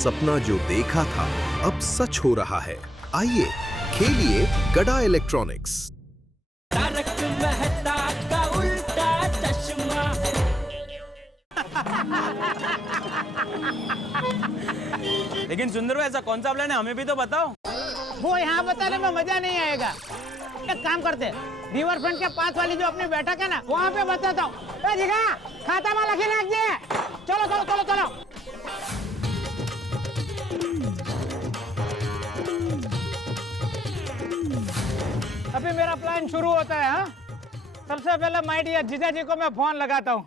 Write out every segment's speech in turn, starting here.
सपना जो देखा था अब सच हो रहा है। आइए खेलिए गड़ा इलेक्ट्रॉनिक्स। तारक मेहता का उल्टा चश्मा। लेकिन सुंदर भाई ऐसा कौन सा प्लान है, हमें भी तो बताओ। वो यहाँ बताने में मजा नहीं आएगा। एक काम करते हैं, रिवर फ्रंट के पास वाली जो अपनी बैठक है ना, वहाँ पे बताता हूँ। खाता में लगे रख दिए। चलो चलो चलो चलो। अभी मेरा प्लान शुरू होता है। हाँ, सबसे पहले माय डियर जीजा जी को मैं फोन लगाता हूँ।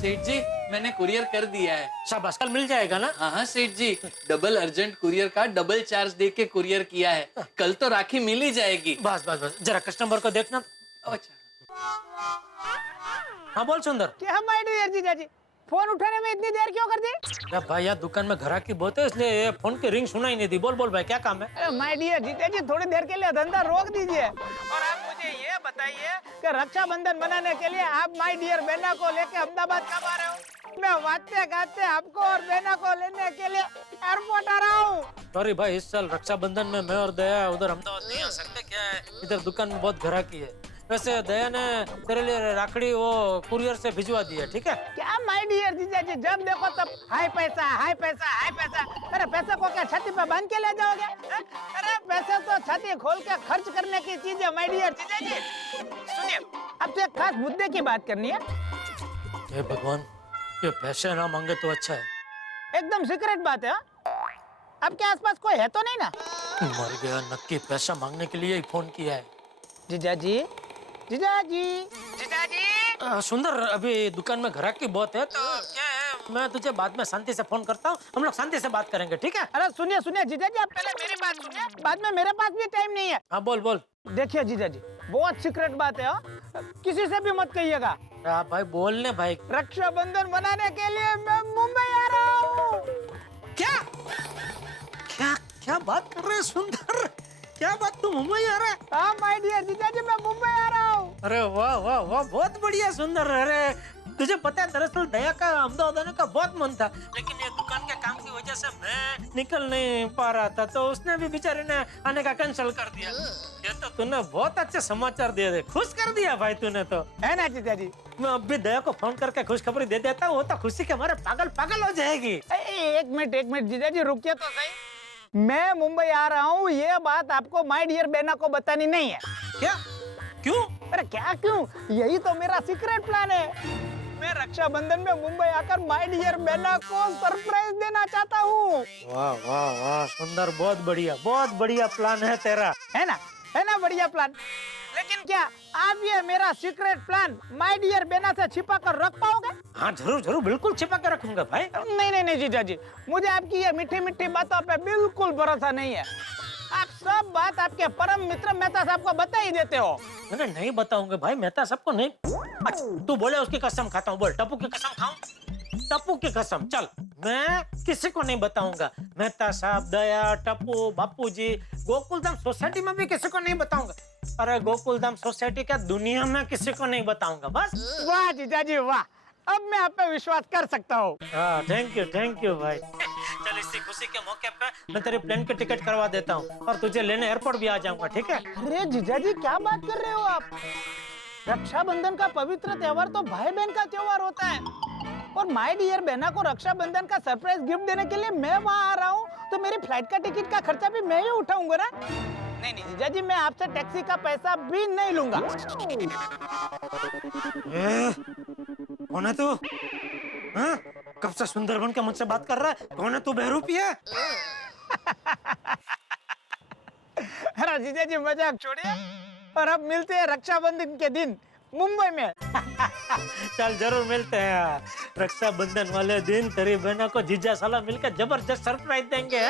सेठ जी, मैंने कुरियर कर दिया है। शाबाश, कल मिल जाएगा ना? हाँ सेठ जी, डबल अर्जेंट कुरियर का डबल चार्ज दे के कुरियर किया है। कल तो राखी मिल ही जाएगी। बस बस बस, जरा कस्टमर को देखना। अच्छा, हाँ बोल सुंदर। क्या माय डियर जीजा जी, फोन उठाने में इतनी देर क्यों कर दी? अरे भाई यार, दुकान में ग्राहकी बहुत है, इसलिए ये फोन की रिंग सुनाई नहीं दी। बोल बोल भाई, क्या काम है? माय डियर जीजा जी, थोड़ी देर के लिए धंधा रोक दीजिए और आप मुझे ये बताइए कि रक्षाबंधन मनाने के लिए आप माय डियर बहना को लेके अहमदाबाद कब आ रहे हो? मैं वादते गाते आपको और बहना को लेने के लिए एयरपोर्ट आ रहा हूँ। सॉरी भाई, इस साल रक्षाबंधन में मैं और दया उधर अहमदाबाद नहीं आ सकते। क्या है, इधर दुकान में बहुत ग्राहकी है। वैसे दया ने तेरे लिए राखड़ी वो कुरियर से भिजवा दी है, ठीक है? क्या माय डियर जीजा जी, जब देखो तब हाय पैसा हाय पैसा हाय पैसा। अरे पैसे को क्या छाती पे बांध के ले जाओगे? अरे पैसे तो छाती खोल के खर्च करने की चीज है माय डियर जीजा जी। सुनिए, अब तो एक खास मुद्दे की बात करनी है। हे भगवान, ये पैसे ना मांगे तो अच्छा है। एकदम सीक्रेट बात है। हाँ? आपके आसपास कोई है तो नहीं ना? मर गया, नक्की पैसा मांगने के लिए ही फोन किया है। जीजा जी, जीजा जी, जीजा जी। सुंदर, अभी दुकान में ग्राहकी बहुत है, तो क्या है, मैं तुझे बाद में शांति से फोन करता हूँ। हम लोग शांति से बात करेंगे, ठीक है? अरे सुनिए सुनिए जीजा जी, आप पहले मेरी बात सुनिए, बाद में मेरे पास भी टाइम नहीं है। हाँ बोल बोल। देखिए जीजा जी, बहुत सीक्रेट बात है। हाँ? किसी से भी मत कहिएगा। हाँ भाई, बोलने भाई। रक्षाबंधन मनाने के लिए मैं मुंबई आ रहा हूँ। क्या क्या क्या बात कर रहे हैं सुंदर? क्या बात, तू मुंबई आ रहा है? हाँ माय डियर जीजा जी, मैं मुंबई आ रहा हूँ। अरे वाह वाह वाह, बहुत बढ़िया सुंदर। अरे तुझे पता है, दरअसल दया का अहमदाबाद आने का बहुत मन था, लेकिन ये दुकान के काम की वजह से मैं निकल नहीं पा रहा था, तो उसने भी बेचारे ने आने का कैंसिल कर दिया। ये तो तूने बहुत अच्छे समाचार दिए थे, खुश कर दिया भाई तूने तो, है ना जीजा जी? मैं अब भी दया को फोन करके खुशखबरी दे देता हूँ, वो तो खुशी के मारे पागल पागल हो जाएगी। एक मिनट जीजा जी, रुकिए तो सही। मैं मुंबई आ रहा हूँ, ये बात आपको माय डियर बेना को बतानी नहीं है। क्या? क्यों? अरे क्या क्यों, यही तो मेरा सीक्रेट प्लान है। मैं रक्षाबंधन में मुंबई आकर माय डियर बेना को सरप्राइज देना चाहता हूँ। वाह वाह वाह सुंदर, बहुत बढ़िया प्लान है तेरा। है ना बढ़िया प्लान? लेकिन क्या आप ये मेरा सीक्रेट प्लान माय डियर बेना से छिपा कर रख पाओगे? हाँ जरूर जरूर, बिल्कुल छिपा के रखूंगा भाई। नहीं जीजा जी, मुझे आपकी ये मीठी मीठी बातों पे बिल्कुल भरोसा नहीं है। आप सब बात आपके परम मित्र मेहता साहब को बता ही देते हो। नहीं बताऊंगा भाई, मेहता सबको नहीं। अच्छा, तू बोले उसकी कसम खाता हूँ, बोल टप्पू की कसम खाऊं? टप्पू की कसम, चल मैं किसी को नहीं बताऊंगा। मेहता साहब, दया, टप्पू, बापूजी, गोकुलधाम सोसाइटी में भी किसी को नहीं बताऊंगा। अरे गोकुलधाम सोसाइटी क्या, दुनिया में किसी को नहीं बताऊंगा बस। वाह जीजा जी वाह, अब मैं आप पे विश्वास कर सकता हूँ। थैंक यू भाई। चल, इसी खुशी के मौके पे मैं तेरे प्लेन की टिकट करवा देता हूँ और तुझे लेने एयरपोर्ट भी आ जाऊंगा, ठीक है? अरे जीजा जी, क्या बात कर रहे हो आप? रक्षाबंधन का पवित्र त्योहार तो भाई बहन का त्योहार होता है, और माय डियर बहना को रक्षाबंधन का सरप्राइज गिफ्ट देने के लिए मैं वहाँ आ रहा हूँ, तो मेरी फ्लाइट का टिकट का खर्चा भी मैं ही उठाऊंगा ना? नहीं जीजा जी, मैं आपसे टैक्सी का पैसा भी नहीं लूंगा। कौन है तू? हाँ? कब से सुंदर बन के मुझसे बात कर रहा है? कौन है तू, बहरूपी है? अरे जीजा जी, मजाक छोड़िए और अब मिलते हैं रक्षाबंधन के दिन मुंबई में। चल जरूर मिलते हैं। रक्षाबंधन वाले दिन तेरी बहना को जीजा साला मिलकर जबरदस्त सरप्राइज देंगे।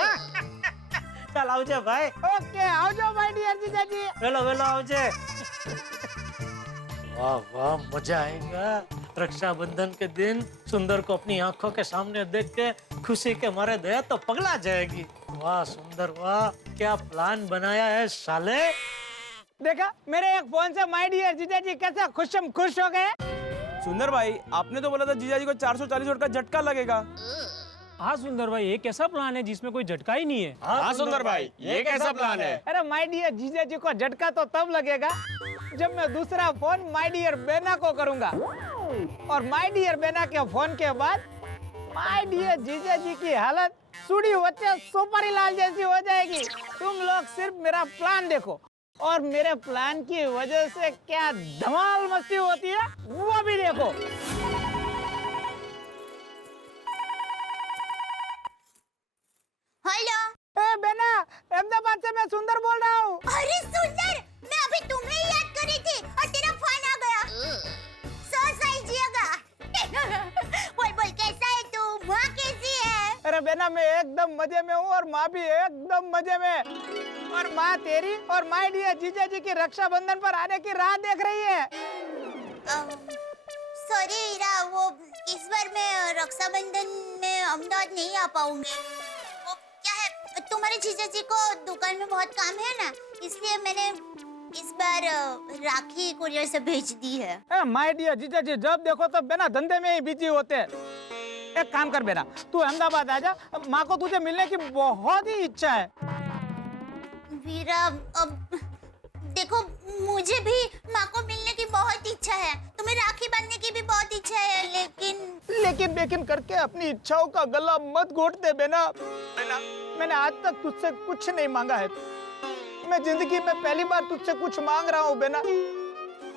चल आओ जा भाई। ओके, आओ जाओ माय डियर जीजा जी। वेलो आओ जा। वाह वाह, मजा आएगा। रक्षाबंधन के दिन सुंदर को अपनी आंखों के सामने देख के खुशी के मारे दया तो पगला जाएगी। वाह सुंदर वाह, क्या प्लान बनाया है साले। देखा, मेरे एक फोन से माय डियर जीजा जी कैसे खुश हो गए। सुंदर भाई, आपने तो बोला था जीजा जी को 440 वोल्ट का झटका लगेगा। हाँ सुंदर भाई, ये कैसा प्लान है जिसमें कोई झटका ही नहीं है? हाँ सुंदर भाई, ये कैसा प्लान है? अरे माय डियर जीजा जी को झटका तो तब लगेगा जब मैं दूसरा फोन माय डियर बेना को करूंगा, और माय डियर बेना के फोन के बाद माय डियर जीजा जी की हालत सुड़ी बच्चे सुपारी लाल जैसी हो जाएगी। तुम लोग सिर्फ मेरा प्लान देखो, और मेरे प्लान की वजह से क्या धमाल मस्ती होती है वो भी देखो। हेलो। ए बेना, अहमदाबाद से मैं सुंदर बोल रहा हूँ। अरे सुंदर, मैं अभी तुम्हें ही याद कर रही थी और तेरा फोन आ गया। सो सही जिएगा। बोल कैसा है तू? माँ कैसी है? अरे बेना, मैं एकदम मजे में हूँ और माँ भी एकदम मजे में। और माँ तेरी और माय डियर जीजा जी की रक्षाबंधन पर आने की राह देख रही है। सॉरी हीरा, वो इस बार मैं रक्षाबंधन में अहमदाबाद नहीं आ पाऊंगी। वो क्या है, तुम्हारे जीजा जी को दुकान में बहुत काम है ना, इसलिए मैंने इस बार राखी कुरियर से भेज दी है। माय डियर जीजा जी जब देखो तब बेना धंधे में ही बिजी होते हैं। एक काम कर बेना, तू अहमदाबाद आ जा, माँ को तुझे मिलने की बहुत ही इच्छा है। वीरा, अब देखो मुझे भी माँ को मिलने की बहुत इच्छा है, तुम्हें राखी बांधने की भी बहुत इच्छा है, लेकिन करके अपनी इच्छाओं का गला मत घोट दे बेना। मैंने आज तक तुझसे कुछ नहीं मांगा है, मैं जिंदगी में पहली बार तुझसे कुछ मांग रहा हूँ बेना।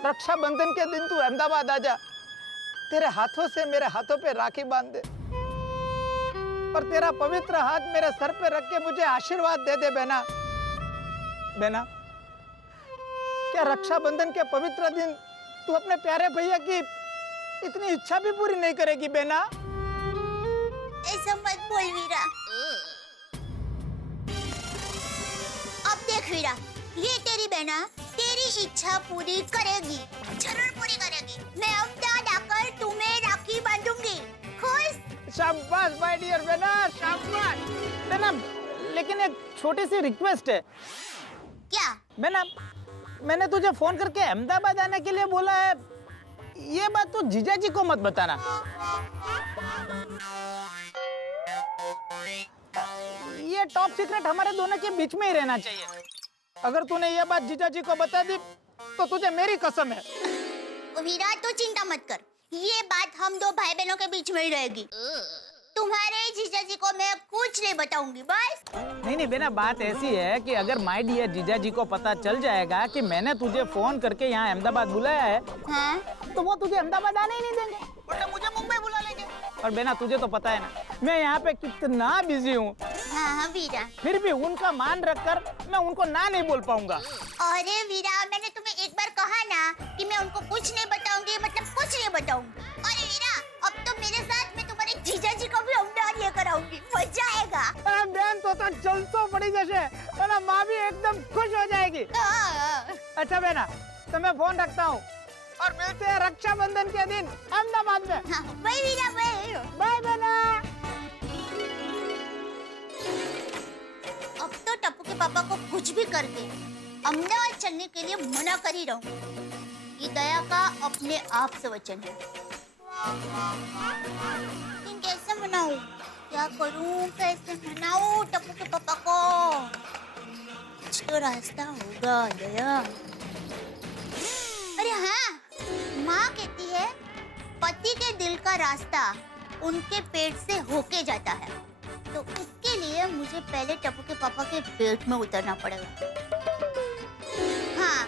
रक्षाबंधन के दिन तू अहमदाबाद आ जा, तेरे हाथों से मेरे हाथों पे राखी बांध दे और तेरा पवित्र हाथ मेरे सर पे रख के मुझे आशीर्वाद दे दे बेना। बेना, क्या रक्षाबंधन के पवित्र दिन तू अपने प्यारे भैया की इतनी इच्छा भी पूरी नहीं करेगी बेना? ऐसा मत बोल वीरा। अब देख वीरा, ये तेरी बहना तेरी इच्छा पूरी करेगी, जरूर पूरी करेगी। मैं अहमदाबाद आकर तुम्हें राखी बांधूंगी। खुश? शाबाश माय डियर बेना, शाबाश बेना। लेकिन एक छोटी सी रिक्वेस्ट है। क्या? बेना, मैंने तुझे फोन करके अहमदाबाद आने के लिए बोला है, ये बात तो जीजा जी को मत बताना। ये टॉप सीक्रेट हमारे दोनों के बीच में ही रहना चाहिए। अगर तूने ये बात जीजा जी को बता दी तो तुझे मेरी कसम है। वीरा, तू चिंता मत कर, ये बात हम दो भाई बहनों के बीच में ही रहेगी। तुम्हारे जीजा जी को मैं कुछ नहीं बताऊंगी बस। नहीं बेना, बात ऐसी है कि अगर माय डियर जीजा जी को पता चल जाएगा कि मैंने तुझे फोन करके यहाँ अहमदाबाद बुलाया है, हाँ? तो वो तुझे अहमदाबाद आने ही नहीं देंगे, उल्टा मुझे मुंबई बुला लेंगे। और बेना, तुझे तो पता है ना मैं यहाँ पे कितना बिजी हूँ। हाँ वीरा, फिर भी उनका मान रखकर मैं उनको ना नहीं बोल पाऊंगा। अरे वीरा, मैंने तुम्हें एक बार कहा ना कि मैं उनको कुछ नहीं बताऊंगी, मतलब कुछ नहीं बताऊंगी। अरे वीरा, अब तो मेरे साथ मैं तुम्हारे जीजा जी को भी अहमदाबाद लेकर आऊंगी, मजा आएगा। अरे बहन तो चल तो पड़ी जैसे, है माँ भी एकदम खुश हो जाएगी। अच्छा बेना, तो मैं फोन रखता हूँ और मिलते हैं रक्षाबंधन के दिन अहमदाबाद में। हाँ, बाय वीरा, बाय। बाय बेना। अब तो टप्पू के पापा को कुछ भी करके अहमदाबाद चलने के लिए मना कर ही रहूं। ये दया का अपने आप से वचन है। लेकिन कैसे मनाऊं? क्या करूं? कैसे मनाऊं टप्पू के पापा को? कुछ तो रास्ता होगा दया। अरे हाँ, माँ कहती है पति के दिल का रास्ता उनके पेट से होके जाता है, तो उसके लिए मुझे पहले टप्पू के पापा के पेट में उतरना पड़ेगा। हाँ,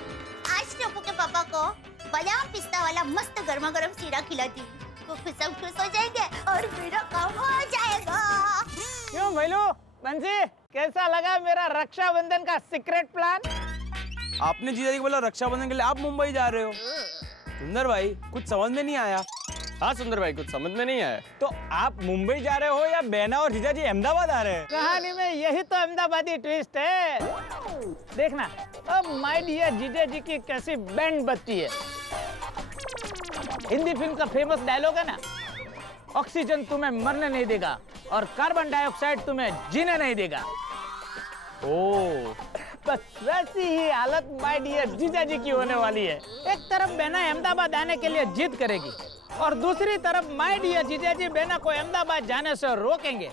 आज टप्पू के पापा को बादाम पिस्ता वाला मस्त गर्मा गर्म सीरा खिलाती हूँ, तो सब खुश हो जाएंगे और मेरा काम हो जाएगा। क्यों भैलू बंसी, कैसा लगा मेरा रक्षाबंधन का सीक्रेट प्लान? आपने जीजा जी को बोला रक्षाबंधन के लिए आप मुंबई जा रहे हो। सुंदर भाई, कुछ समझ में नहीं आया। हाँ सुंदर भाई, कुछ समझ में नहीं आया। तो आप मुंबई जा रहे हो या बहना और जीजा जी अहमदाबाद आ रहे हैं? कहानी में यही तो अहमदाबादी ट्विस्ट है। देखना अब माय डियर जीजा जी की कैसी बैंड बजती है। हिंदी फिल्म का फेमस डायलॉग है ना, ऑक्सीजन तुम्हें मरने नहीं देगा और कार्बन डाइऑक्साइड तुम्हें जीने नहीं देगा। ओह, बस वैसी ही हालत माय डियर जीजा जी की होने वाली है। एक तरफ बहना अहमदाबाद आने के लिए जिद करेगी और दूसरी तरफ माय डियर जीजा जी बहना को अहमदाबाद जाने से रोकेंगे।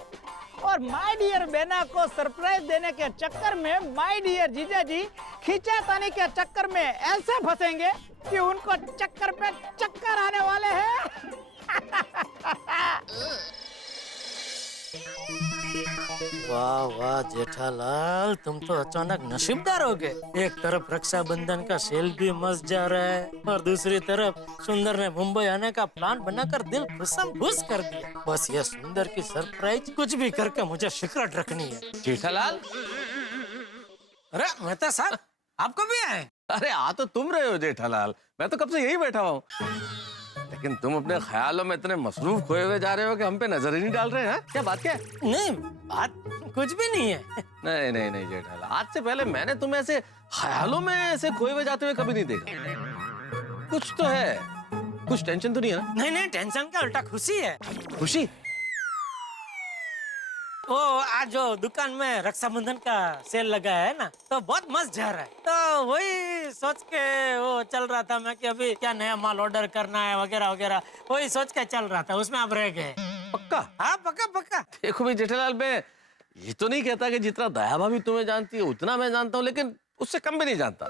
और माय डियर बेना को सरप्राइज देने के चक्कर में माय डियर जीजा जी खींचातानी के चक्कर में ऐसे फंसेंगे कि उनको चक्कर पे चक्कर आने वाले हैं। वाह वाह जेठालाल, तुम तो अचानक नसीबदार हो गए। एक तरफ रक्षाबंधन का सेल भी मस्त जा रहा है और दूसरी तरफ सुंदर ने मुंबई आने का प्लान बनाकर दिल खुशम खुश कर दिया। बस ये सुंदर की सरप्राइज कुछ भी करके मुझे सीक्रेट रखनी है। जेठालाल, अरे मेहता साहब, आपको भी आए? अरे आ तो तुम रहे हो जेठालाल, मैं तो कब से यही बैठा हूँ। लेकिन तुम अपने ख्यालों में इतने मसरूफ खोए हुए जा रहे हो कि हम पे नजर ही नहीं डाल रहे हैं। क्या बात क्या है? नहीं, बात कुछ भी नहीं है। नहीं नहीं नहीं जेठालाल, आज से पहले मैंने तुम्हें ऐसे ख्यालों में ऐसे खोए हुए जाते हुए कभी नहीं देखा। कुछ तो है, कुछ टेंशन तो नहीं है ना? नहीं नहीं, टेंशन क्या, उल्टा खुशी है। खुशी? वो आज जो दुकान में रक्षाबंधन का सेल लगा है ना, तो बहुत मस्त जा रहा है। तो वही सोच के वो चल रहा था मैं कि अभी क्या नया माल ऑर्डर करना है वगैरह वगैरह, वही सोच के चल रहा था। उसमें आप रह गए। पक्का? हाँ पक्का पक्का। देखो भाई जेठालाल, मैं ये तो नहीं कहता कि जितना दया भाभी तुम्हें जानती है उतना मैं जानता हूँ, लेकिन उससे कम भी नहीं जानता।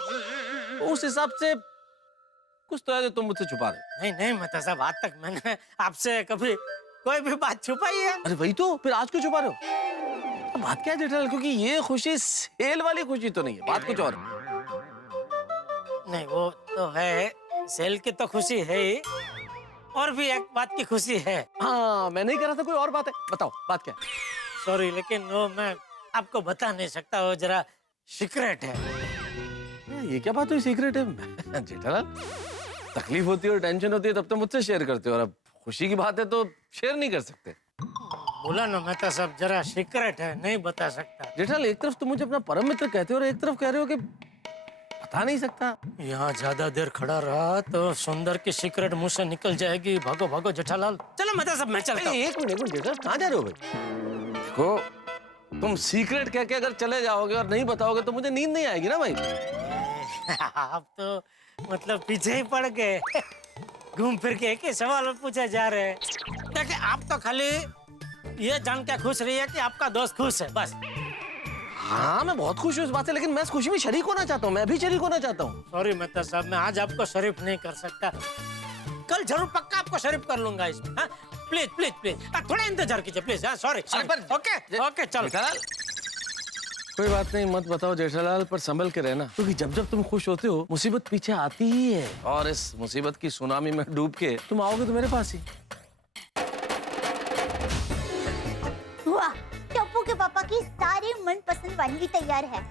उस हिसाब से कुछ तो है जो तुम मुझसे छुपा रहे हो। नहीं नहीं मतलब साहब, आज तक मैंने आपसे कभी कोई भी बात छुपाई है? अरे वही तो, फिर आज क्यों छुपा रहे हो? अब बात क्या है जेठालाल, क्योंकि ये खुशी सेल वाली खुशी तो नहीं है, बात कुछ और है। नहीं वो तो है, सेल की तो खुशी है ही, और भी एक बात की खुशी है। हाँ, मैं नहीं कह रहा था, कोई और बात है। बताओ बात क्या है? सॉरी, लेकिन वो मैं आपको बता नहीं सकता, वो जरा सीक्रेट है। ये क्या बात हुई सीक्रेट है? जेठालाल, तकलीफ होती है और टेंशन होती है तब तो मुझसे शेयर करते हो, और अब खुशी की बात है तो शेयर नहीं कर सकते। बोला ना मैं तो सब जरा सीक्रेट है, नहीं बता सकता। जेठालाल, एक तरफ तुम मुझे अपना परम मित्र कहते हो और एक तरफ कह रहे हो कि बता नहीं सकता। यहाँ ज्यादा देर खड़ा रहा तो सुंदर की सीक्रेट मुंह से निकल जाएगी। भागो भागो जेठालाल, चलो मैं तो सब मैं चलता हूँ। एक मिनट जेठालाल, कहाँ जा रहे हो भाई? देखो, तुम सीक्रेट कह के अगर चले जाओगे और नहीं बताओगे तो मुझे नींद नहीं आएगी ना भाई। आप तो मतलब पीछे ही पड़ गए। घूम फिर के एक ही सवाल पूछे जा रहे हैं। देखिए, आप तो खाली ये जान के खुश रही है कि आपका दोस्त खुश है, बस। हाँ, मैं बहुत खुश हूँ इस बात से, लेकिन मैं इस खुशी में शरीक होना चाहता हूँ। मैं भी शरीक होना चाहता हूँ। सॉरी मेहता साहब, मैं आज आपको शरीफ नहीं कर सकता। कल जरूर पक्का आपको शरीफ कर लूंगा इसमें। हाँ? प्लीज प्लीज प्लीज थोड़ा इंतजार कीजिए प्लीज। सॉरी। ओके ओके चलो। कोई बात नहीं, मत बताओ जेठालाल, पर संभल के रहना, क्योंकि जब जब तुम खुश होते हो मुसीबत पीछे आती ही है, और इस मुसीबत की सुनामी में डूब के तुम आओगे तो मेरे पास ही। वाह, टप्पू के पापा की सारी मनपसंद वानगी तैयार है।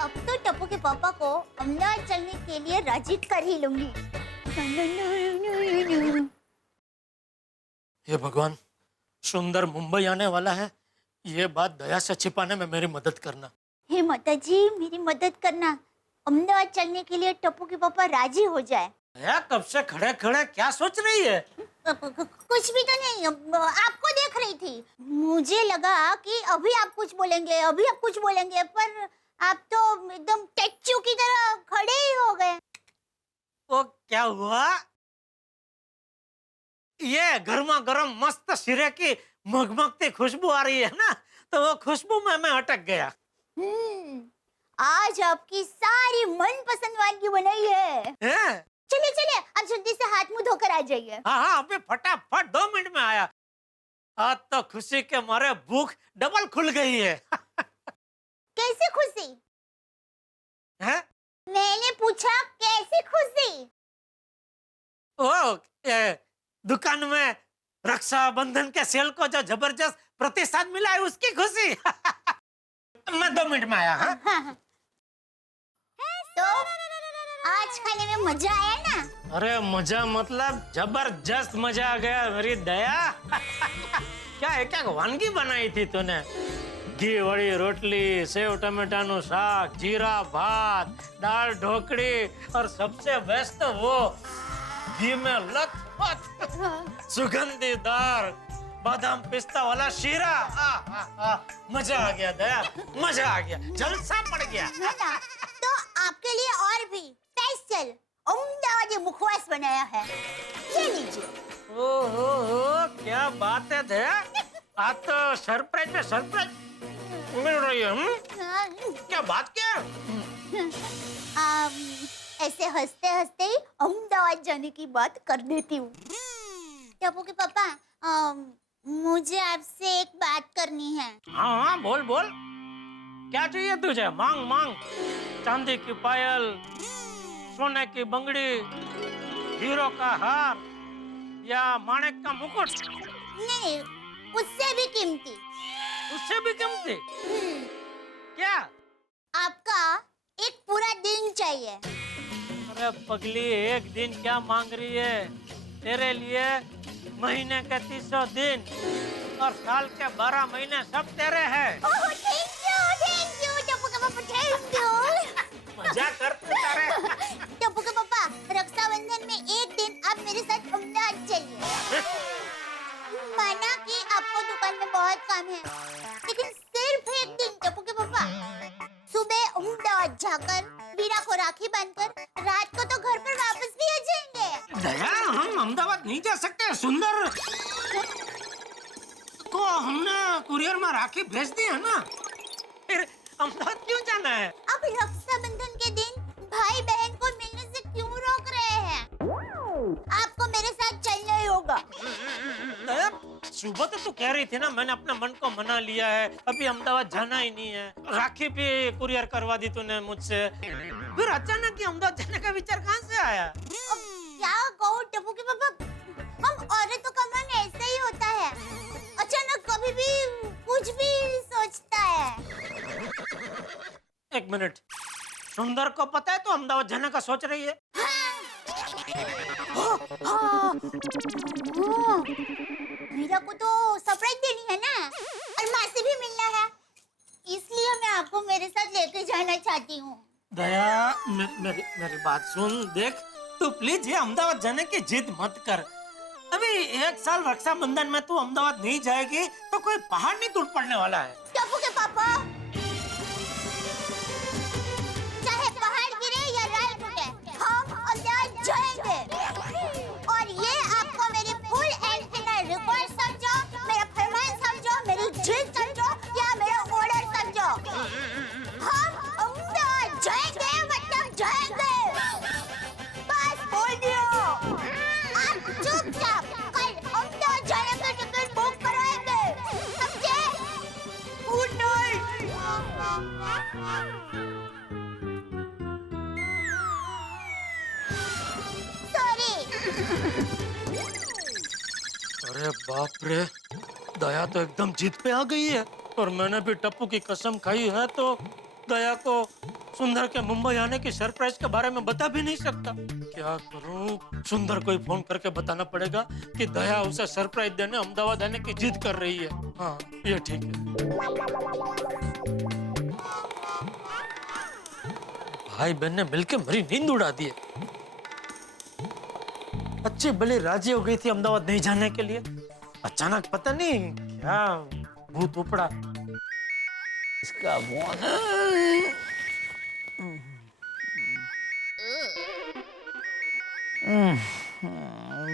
अब तो टप्पू के पापा को अमदावाद चलने के लिए राजी कर ही लूंगी। हे भगवान, सुंदर मुंबई आने वाला है, ये बात दया से छिपाने में मेरी मदद करना। हे माता जी, मेरी मदद करना, अहमदाबाद चलने के लिए टप्पू के पापा राजी हो जाए। दया कब से खड़े खड़े क्या सोच रही है? कुछ भी तो नहीं, आपको देख रही थी। मुझे लगा कि अभी आप कुछ बोलेंगे, अभी आप कुछ बोलेंगे, पर आप तो एकदम स्टैच्यू की तरह खड़े ही हो गए। वो क्या हुआ? ये गर्मा गर्म मस्त सिरे की मगमगती खुशबू आ रही है ना, तो वो खुशबू में मैं अटक गया। आज आपकी सारी मनपसंद वानगी बनाई है। चलिए चलिए, अब जल्दी से हाथ मुंह धोकर आ जाइए। हाँ हाँ, अभी फटाफट 2 मिनट में आया। आज तो खुशी के मारे भूख डबल खुल गई है। कैसे खुशी? है? मैंने पूछा कैसे खुशी? ओ, दुकान में रक्षाबंधन के सेल को जो जबरदस्त प्रतिसाद मिला है उसकी खुशी। मैं 2 मिनट में आया। हाँ? तो आज खाने में मजा आया ना? अरे मजा मतलब जबरदस्त मजा आ गया मेरी दया। क्या है, क्या वानगी बनाई थी तूने? घी वाली रोटली, सेव टमाटाનું શાક, जीरा भात, दाल ढोकड़ी, और सबसे बेस्ट तो वो घी में लथपथ सुगंधीदार बादाम पिस्ता वाला शीरा। मजा आ गया दया, मजा आ गया, जलसा पड़ गया। तो आपके लिए और भी स्पेशल अहमदाबादी मुखवास बनाया है, ये लीजिए। ओहो, क्या बात है दया, आज तो सरप्राइज पे सरप्राइज मिल रही है। क्या बात क्या है? ऐसे हंसते हंसते ही अहमदाबाद जाने की बात कर देती हूँ। टप्पू के पापा, मुझे आपसे एक बात करनी है। हाँ हाँ, बोल बोल, क्या चाहिए तुझे? मांग मांग। चांदी की पायल, सोने की बंगड़ी, हीरो का हार या माणिक का मुकुट? नहीं, उससे भी कीमती। उससे भी कीमती? क्या? आपका एक पूरा दिन चाहिए। अरे पगली, एक दिन क्या मांग रही है? तेरे लिए महीने के 300 दिन और साल के 12 महीने सब तेरे हैं। ओह, थैंक यू टप्पू के पापा, थैंक यू। मजाक करते सारे। टप्पू के पापा, रक्षाबंधन में एक दिन आप मेरे साथ अहमदाबाद चलिए। माना कि आपको दुकान में बहुत काम है, लेकिन सिर्फ एक दिन टप्पू के पापा। सुबह अहमदाबाद जाकर वीरा को राखी बांधकर रात को तो घर पर वापस भी आ जाएंगे। दया, हम अहमदाबाद नहीं जा सकते। सुंदर को हमने कुरियर में राखी भेज दी है ना, फिर अहमदाबाद क्यों जाना है? अब रक्षाबंधन के दिन भाई बहन को मिलने से क्यों रोक रहे हैं? आपको मेरे साथ चलना ही होगा। दया, सुबह तो तू कह रही थी ना, मैंने अपने मन को मना लिया है, अभी अहमदाबाद जाना ही नहीं है। राखी भी कुरियर करवा दी तूने मुझसे, फिर अचानक ही अहमदाबाद जाने का विचार कहाँ से आया? अब क्या कहूँ टप्पू के पापा, हम औरतों का मन ऐसे ही होता है, अचानक कभी भी कुछ भी सोचता है। एक मिनट, सुंदर को पता है तो अहमदाबाद जाने का सोच रही है? मीरा को तो सरप्राइज देनी है ना, और माँ से भी मिलना है, इसलिए मैं आपको मेरे साथ लेके जाना चाहती हूँ। दया, मेरी बात सुन। देख, तू प्लीज ये अहमदाबाद जाने की जिद मत कर। अभी एक साल रक्षाबंधन में तू अहमदाबाद नहीं जाएगी तो कोई पहाड़ नहीं टूट पड़ने वाला है। टप्पू के पापा, चाहे पहाड़ गिरे या राल टूटे, हम अहमदाबाद जाएंगे। और ये आपको मेरी फुल एंड फाइनल रिक्वेस्ट समझो, मेरा फरमान समझो, मेरी जिद समझो या मेरा ऑर्डर समझो। हम अहमदाबाद जाएंगे, मतलब जाएंगे। बस बोल दियो। आप चुपचाप कल अहमदाबाद जाने का टिकट बुक कराएंगे, समझे? Good night. सॉरी। अरे बाप रे, दया तो एकदम जिद पे आ गई है। और मैंने भी टप्पू की कसम खाई है तो दया को सुंदर के मुंबई आने की सरप्राइज के बारे में बता भी नहीं सकता। क्या करूं? सुंदर को ही फोन करके बताना पड़ेगा कि दया उसे सरप्राइज देने अहमदाबाद आने की जिद कर रही है। हाँ, ये ठीक है। भाई बहन ने मिलके मेरी नींद उड़ा दी है। अच्छी भली राजी हो गई थी अहमदाबाद नहीं जाने के लिए, अचानक पता नहीं क्या भूत उपड़ा। इसका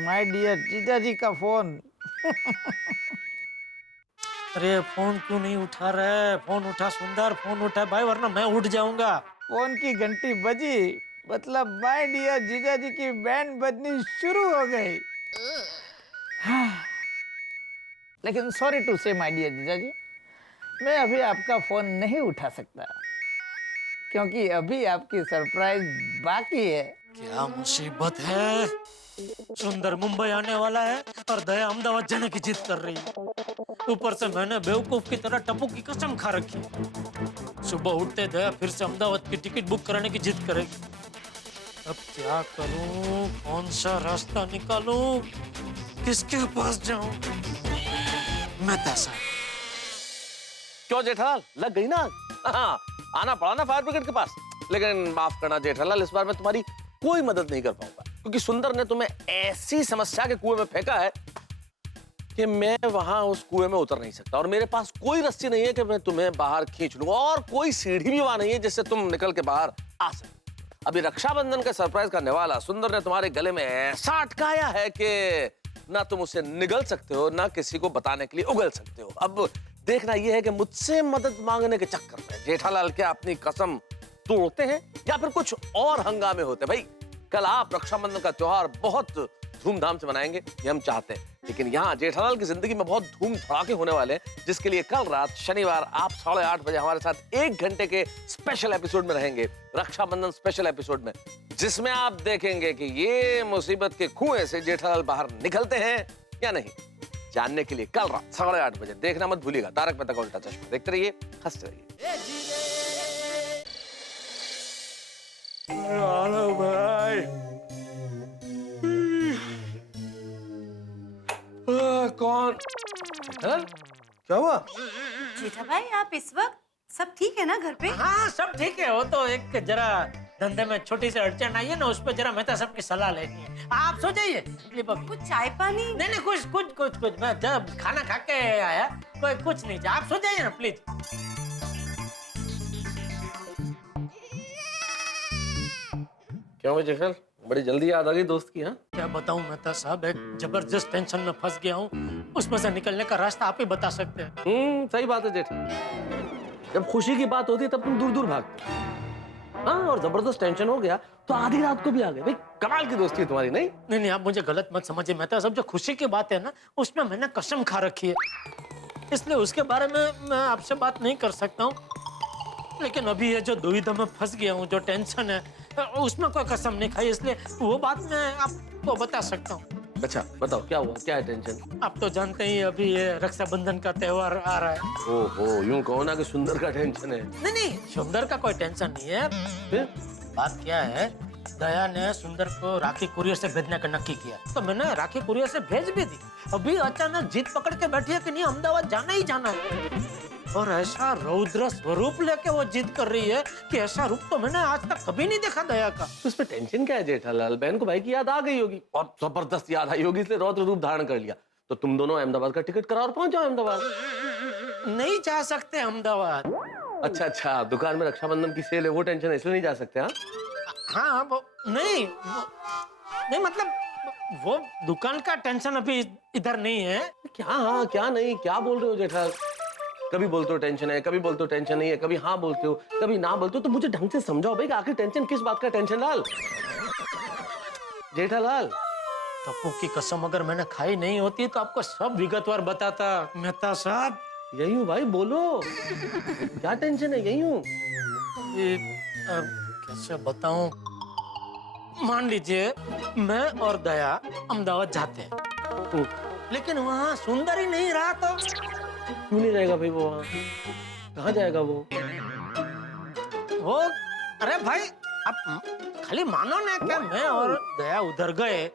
माय डियर जीजाजी का फोन। अरे फोन क्यों नहीं उठा रहे? फोन उठा सुंदर, फोन उठा भाई, वरना मैं उठ जाऊंगा। फोन की घंटी बजी, मतलब माय डियर जीजाजी की बैंड बजनी शुरू हो गई। लेकिन सॉरी टू से माय डियर जीजाजी, मैं अभी आपका फोन नहीं उठा सकता, क्योंकि अभी आपकी सरप्राइज बाकी है। क्या मुसीबत है? सुंदर मुंबई आने वाला है और दया अहमदाबाद जाने की जिद कर रही है। ऊपर से मैंने बेवकूफ की तरह टप्पू की कसम खा रखी। सुबह उठते दया फिर से अहमदाबाद की टिकट बुक कराने की जिद करेगी। अब क्या करूं? कौन सा रास्ता निकालूं? किसके पास जाऊं? मेहता साहब। क्यों जेठालाल, लग गई ना? हाँ, आना पड़ा ना फायर ब्रिगेड के पास। लेकिन माफ करना जेठालाल, इस बार मैं तुम्हारी कोई मदद नहीं कर पाऊंगा, क्योंकि सुंदर ने तुम्हें ऐसी समस्या के कुएं में फेंका है कि मैं वहां उस कुएं में उतर नहीं सकता, और मेरे पास कोई रस्सी नहीं है कि मैं तुम्हें बाहर खींच लूं, और कोई सीढ़ी भी वहां नहीं है जिससे तुम निकल के बाहर आ सको। अभी रक्षाबंधन का सरप्राइज करने वाला सुंदर ने तुम्हारे गले में ऐसा अटकाया है कि ना तुम उसे निगल सकते हो ना किसी को बताने के लिए उगल सकते हो। अब देखना यह है कि मुझसे मदद मांगने के चक्कर में जेठालाल क्या अपनी कसम तोड़ते हैं या फिर कुछ और हंगामे होते हैं। भाई कल आप रक्षाबंधन का त्योहार बहुत धूमधाम से मनाएंगे, ये हम चाहते हैं, लेकिन यहाँ जेठालाल की जिंदगी में बहुत धूम धड़ाके होने वाले हैं, जिसके लिए कल रात शनिवार आप 8:30 बजे हमारे साथ 1 घंटे के स्पेशल एपिसोड में रहेंगे, रक्षाबंधन स्पेशल एपिसोड में, जिसमें आप देखेंगे कि ये मुसीबत के कुएं से जेठालाल बाहर निकलते हैं या नहीं। जानने के लिए कल रात 8:30 बजे देखना मत भूलिएगा तारक मेहता का उल्टा चश्मा। देखते रहिए, हंसते रहिए। कौन? क्या हुआ? जेठा भाई आप इस वक्त सब ठीक है ना घर पे? हाँ सब ठीक है। वो तो एक जरा धंधे में छोटी सी अड़चन आई है ना, उस पर जरा मेहता साहब की सलाह लेनी है। आप सो जाइए। कुछ चाय पानी? नहीं कुछ मैं जब खाना खा के आया, कोई कुछ नहीं। आप सो जाइए ना प्लीज। क्यों भाई जेठल, बड़ी जल्दी याद आ गई दोस्त की? हाँ क्या बताऊं मेहता साहब, एक जबरदस्त टेंशन में फंस गया हूँ। उसमें से निकलने का रास्ता आप ही बता सकते हैं। सही बात है जेठल, जब खुशी की बात होती है तब तुम दूर दूर भागते हो। हाँ, और जबरदस्त टेंशन हो गया तो आधी रात को भी आ गए। भाई कमाल की दोस्ती है तुम्हारी। नहीं नहीं आप मुझे गलत मत समझिए मेहता साहब, जो खुशी की बात है ना उसमें मैंने कसम खा रखी है, इसलिए उसके बारे में मैं आपसे बात नहीं कर सकता हूँ। लेकिन अभी ये जो दुविधा में फंस गया हूँ, जो टेंशन है, उसमें कोई कसम नहीं खाई, इसलिए वो बात मैं आपको बता सकता हूँ। अच्छा बताओ क्या हुआ, क्या है टेंशन? आप तो जानते ही अभी ये रक्षाबंधन का त्योहार आ रहा है। ओहो, यूं कहो ना कि सुंदर का टेंशन है। नहीं सुंदर का कोई टेंशन नहीं है। फिर बात क्या है, दया ने सुंदर को राखी कुरियर से भेजने का नक्की किया, तो मैंने राखी कुरियर से भेज भी दी। अभी अचानक जिद पकड़ के बैठी है कि नहीं अहमदाबाद जाना ही जाना है, और ऐसा रौद्र स्वरूप लेके वो जिद कर रही है कि ऐसा रूप तो मैंने आज तक कभी नहीं देखा दया का। तो इसमें टेंशन क्या है जेठालाल? बहन को भाई की याद आ गई होगी और जबरदस्त याद आई होगी, इसलिए रौद्र रूप धारण कर लिया। तो तुम दोनों अहमदाबाद का टिकट कराओ और पहुंच जाओ अहमदाबाद। नहीं जा सकते अहमदाबाद। अच्छा, दुकान में रक्षाबंधन की सेल है, वो टेंशन है, इसलिए नहीं जा सकते? हाँ वो नहीं मतलब वो दुकान का टेंशन अभी इधर नहीं है। क्या हाँ क्या नहीं, क्या बोल रहे हो जेठालाल? कभी बोलते हो टेंशन है, कभी बोलते हो टेंशन नहीं है, कभी हाँ बोलते हो, कभी ना बोलते हो। तो मुझे ढंग से समझाओ भाई, आखिर टेंशन किस बात का टेंशन लाल? जेठालाल टप्पू की कसम अगर मैंने खाई नहीं होती तो आपको सब विगतवार बताता मेहता साहब। यही हूँ भाई, बोलो क्या टेंशन है? यही हूँ। कैसे बताऊं, मान लीजिए मैं और दया अहमदाबाद जाते हैं, लेकिन वहाँ सुंदर ही नहीं रहा तो? क्यों नहीं जाएगा भाई वो? वहाँ कहाँ जाएगा वो? अरे भाई आप खाली मानो ना क्या मैं और दया उधर गए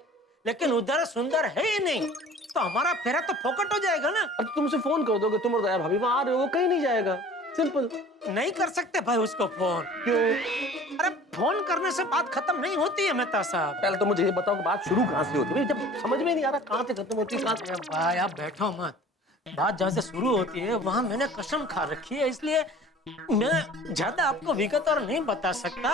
लेकिन उधर सुंदर है ही नहीं, तो हमारा फेरा तो फोकट हो जाएगा ना। अब तुमसे फोन कर दो कि तुम और दया भाभी वहाँ आ रहे हो, वो कहीं नहीं जाएगा। सिंपल। नहीं कर सकते भाई उसको फोन। क्यों? अरे फोन करने से बात खत्म नहीं होती है मेहता साहब। पहले तो मुझे ये बताओ कि बात शुरू कहाँ से होती है? जब समझ में नहीं आ रहा कहाँ से खत्म होती है, कहाँ से? भाई आप बैठो मत, बात जहाँ से शुरू होती है वहाँ मैंने कसम खा रखी है, इसलिए मैं ज्यादा आपको विगत और नहीं बता सकता।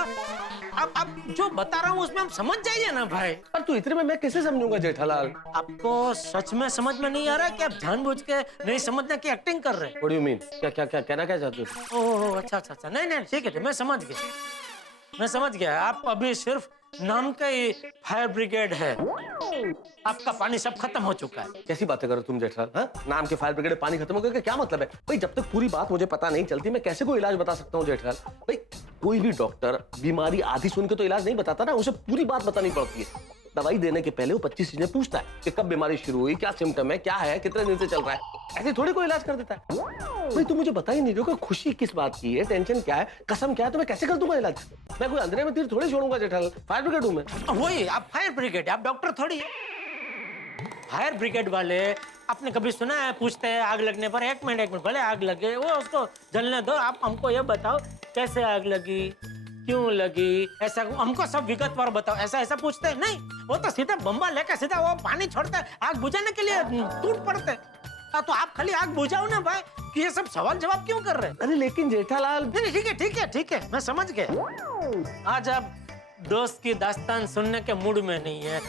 आप जो बता रहा हूँ उसमें हम समझ जाइए ना भाई। पर तू इतने में मैं कैसे समझूंगा जेठालाल? आपको सच में समझ में नहीं आ रहा कि आप जानबूझ के नहीं समझने की एक्टिंग कर रहे हैं? What do you mean? क्या कहना क्या चाहते हो? ओह अच्छा नहीं ठीक है, मैं समझ गया। आप अभी सिर्फ नाम का ही फायर ब्रिगेड है, आपका पानी सब खत्म हो चुका है। कैसी बातें करो तुम जेठालाल? हाँ, नाम के फायर ब्रिगेड पानी खत्म हो गया, क्या मतलब है भाई? जब तक पूरी बात मुझे पता नहीं चलती मैं कैसे कोई इलाज बता सकता हूँ जेठालाल? भाई कोई भी डॉक्टर बीमारी आधी सुन के तो इलाज नहीं बताता ना, उसे पूरी बात बतानी पड़ती है। दवाई देने के पहले वो 25 चीजें पूछता है कि कब बीमारी शुरू हुई, क्या सिम्टम है, क्या है, कितने दिन से चल रहा है, ऐसे थोड़ी कोई इलाज कर देता है। भाई तुम मुझे बता ही नहीं रहे हो कि खुशी किस बात की है, टेंशन क्या है, कसम क्या है, तो मैं कैसे कर दूंगा इलाज? मैं कोई अंधेरे में तीर थोड़ी छोड़ूंगा जेठालाल। फायर ब्रिगेड हूं मैं। वही आप फायर ब्रिगेड, आप डॉक्टर थोड़ी है। फायर ब्रिगेड वाले आपने कभी सुना है पूछते हैं आग लगने पर 1 मिनट भले आग लगे वो उसको जलने दो, आप हमको ये बताओ कैसे आग लगी, क्यों लगी, ऐसा हमको सब विगतवार बताओ। ऐसा पूछते हैं नहीं, वो तो सीधा बम्बा लेकर सीधा वो पानी छोड़ते हैं, आग बुझाने के लिए टूट पड़ते। तो आप खाली आग बुझाओ ना भाई, कि ये सब सवाल जवाब क्यों कर रहे हैं? अरे लेकिन जेठालाल। नहीं ठीक है, मैं समझ गया। आज आप दोस्त की दास्तान सुनने के मूड में नहीं है,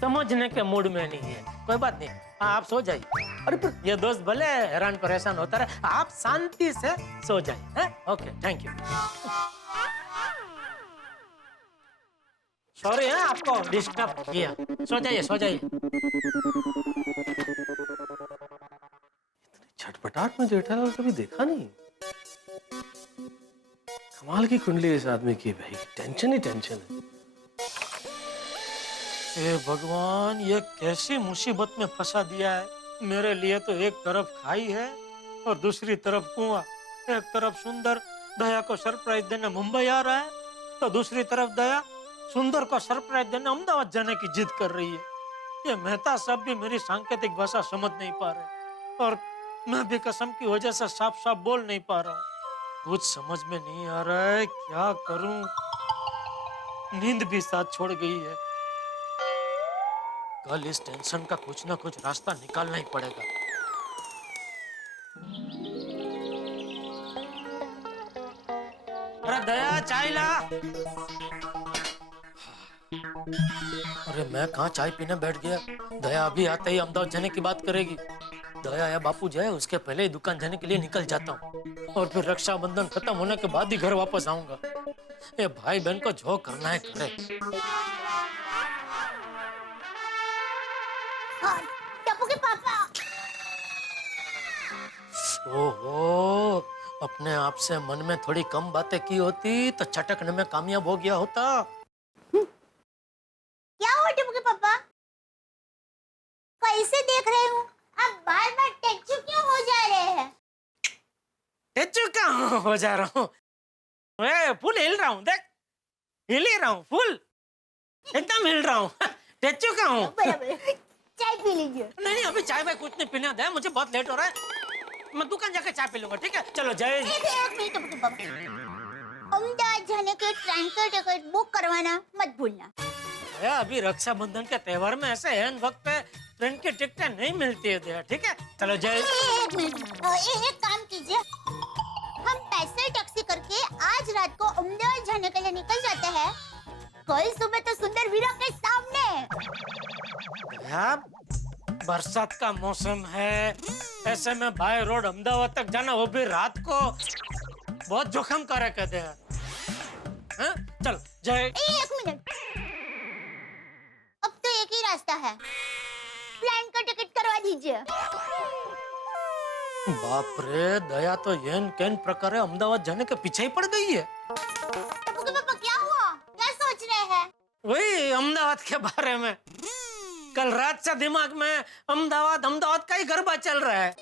समझने के मूड में नहीं है। कोई बात नहीं, आप सो जाइए। अरे पर ये दोस्त भले हैरान परेशान होता रहे, आप शांति से सो जाइए। Okay, thank you. सॉरी है आपको डिस्टर्ब किया। सो जाइए, सो जाइए। छटपटाट में जेठालाल कभी देखा नहीं। कमाल की कुंडली इस आदमी की भाई, टेंशन ही टेंशन है। हे भगवान, ये कैसी मुसीबत में फंसा दिया है। मेरे लिए तो एक तरफ खाई है और दूसरी तरफ कुआं। एक तरफ सुंदर दया को सरप्राइज देने मुंबई आ रहा है, तो दूसरी तरफ दया सुंदर को सरप्राइज देने अहमदाबाद जाने की जिद कर रही है। ये मेहता साहब भी मेरी सांकेतिक भाषा समझ नहीं पा रहे और मैं भी कसम की वजह से साफ साफ बोल नहीं पा रहा हूँ। कुछ समझ में नहीं आ रहा है, क्या करूं। नींद भी साथ छोड़ गई है। कल इस टेंशन का कुछ ना कुछ रास्ता निकालना ही पड़ेगा। अरे दया, चाय ला। अरे मैं कहाँ चाय पीने बैठ गया। दया अभी आते ही अहमदाबाद जाने की बात करेगी। दया या बापू जाए उसके पहले ही दुकान जाने के लिए निकल जाता हूँ और फिर रक्षाबंधन खत्म होने के बाद ही घर वापस आऊंगा। ये भाई बहन को जो करना है करे। टप्पू के पापा। ओहो, अपने आप से मन में थोड़ी कम बातें की होती तो चटकने में कामयाब हो गया होता। क्या हुआ टप्पू के पापा? कैसे देख रहे हूँ? आप बार बार टेंशन क्यों हो जा रहे हैं? टेंशन कहाँ हो जा रहा हूँ? फुल हिल रहा हूँ, देख हिल ही रहा हूँ, फुल एकदम हिल रहा हूँ। टेंशन कहाँ हूँ? चाय पी लीजिए। नहीं, अभी चाय में कुछ नहीं पीना है, मुझे बहुत लेट हो रहा है। मैं दुकान जाकर चाय पी लूंगा, ठीक है? चलो जय। एक मिनट टप्पू के पापा, अहमदाबाद जाने के ट्रेन का टिकट बुक करवाना मत भूलना। अभी रक्षाबंधन के त्योहार में ऐसे एन वक्त पे ट्रेन की टिकटें नहीं मिलती है दया, ठीक है? चलो जय। एक मिनट, एक काम कीजिए, हम पैसे टैक्सी करके आज रात को अहमदाबाद जाने के लिए निकल जाते हैं। कल सुबह तो सुंदर वीरा के सामने। बरसात का मौसम है, ऐसे में बाय रोड अहमदाबाद तक जाना, वो भी रात को, बहुत जोखिम कारक है दया। चल जय। एक मिनट, अब तो एक ही रास्ता है, प्लेन का टिकट करवा दीजिए। बाप रे, दया तो येन केन प्रकार अहमदाबाद जाने के पीछे ही पड़ गई है। पापा क्या हुआ? क्या सोच रहे हैं? वही अहमदाबाद के बारे में। कल रात से दिमाग में अहमदाबाद का ही गरबा चल रहा है।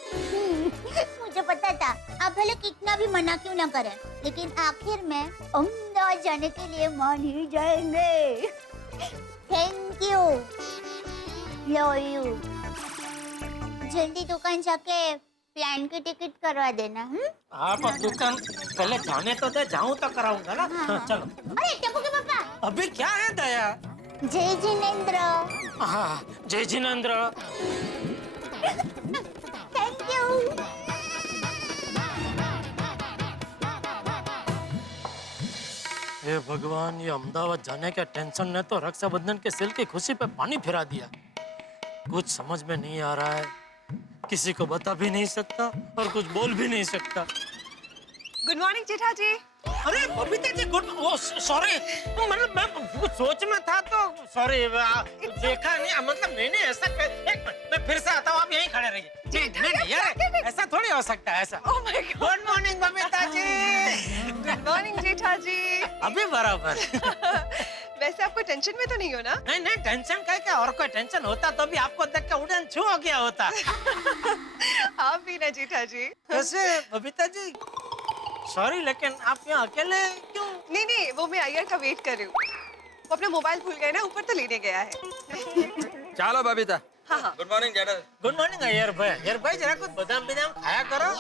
मुझे पता था, आप भले कितना भी मना क्यों ना करें, लेकिन आखिर में अहमदाबाद जाने के लिए मान ही जाएंगे। Thank you, love you. जल्दी दुकान जाके प्लान की टिकट करवा देना। आप दुकान पहले जाने तो दे, जाऊं तो कराऊंगा ना। हाँ। चलो। अरे टप्पू के पापा, अभी क्या है दया? जय जिनेंद्र। हाँ, जय जिनेंद्र। Thank you. हे भगवान, ये अहमदाबाद जाने के टेंशन ने तो रक्षाबंधन के सेल की खुशी पे पानी फिरा दिया। कुछ समझ में नहीं आ रहा है, किसी को बता भी नहीं सकता और कुछ बोल भी नहीं सकता। गुड मॉर्निंग जेठा जी। अरे बबीता जी, गुड। सॉरी, मतलब मैं कुछ सोच में था तो सॉरी, देखा नहीं, मतलब नहीं ऐसा। एक मिनट, मैं फिर से आता हूँ, आप यहीं खड़े रहिए। नहीं यार, ऐसा थोड़ी हो सकता है ऐसा। Good morning Babita ji. Good morning जेठा जी। अभी बराबर। वैसे आपको टेंशन में तो नहीं हो ना? नहीं, टेंशन क्या, और कोई टेंशन होता तो भी आपको देख के उड़न छू हो गया होता। आप भी ना जेठा जी। वैसे बबीता जी, सॉरी, लेकिन आप यहाँ अकेले क्यों? नहीं, वो मैं अय्यर का वेट कर रही हूँ। वो अपना मोबाइल भूल गए ना, ऊपर तो लेने गया है। चलो बबीता। हाँ। गुड मॉर्निंग जेठा। गुड मॉर्निंग अय्यर भाई, जरा कुछ बादाम खाया करो।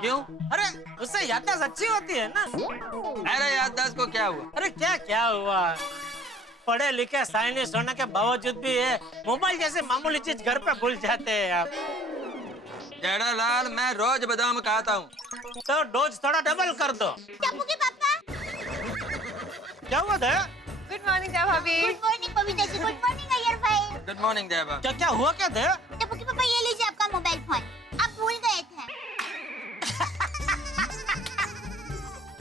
क्यों? अरे उससे याददाश्त अच्छी होती है ना। अरे याददाश्त को क्या हुआ? अरे क्या हुआ? पढ़े लिखे साइंटिस्ट होने के बावजूद भी है मोबाइल जैसे मामूली चीज घर पे भूल जाते हैं आप। जेठालाल, मैं रोज बादाम खाता हूँ। तो डोज थोड़ा डबल कर दो। टप्पू के पापा, क्या हुआ दया? गुड मॉर्निंग दया भाभी। Good morning Babita ji, good morning Iyer भाई। गुड मॉर्निंग देवा। क्या क्या हुआ क्या दया? टप्पू के पापा ये लीजिए आपका मोबाइल फोन, आप भूल गए थे।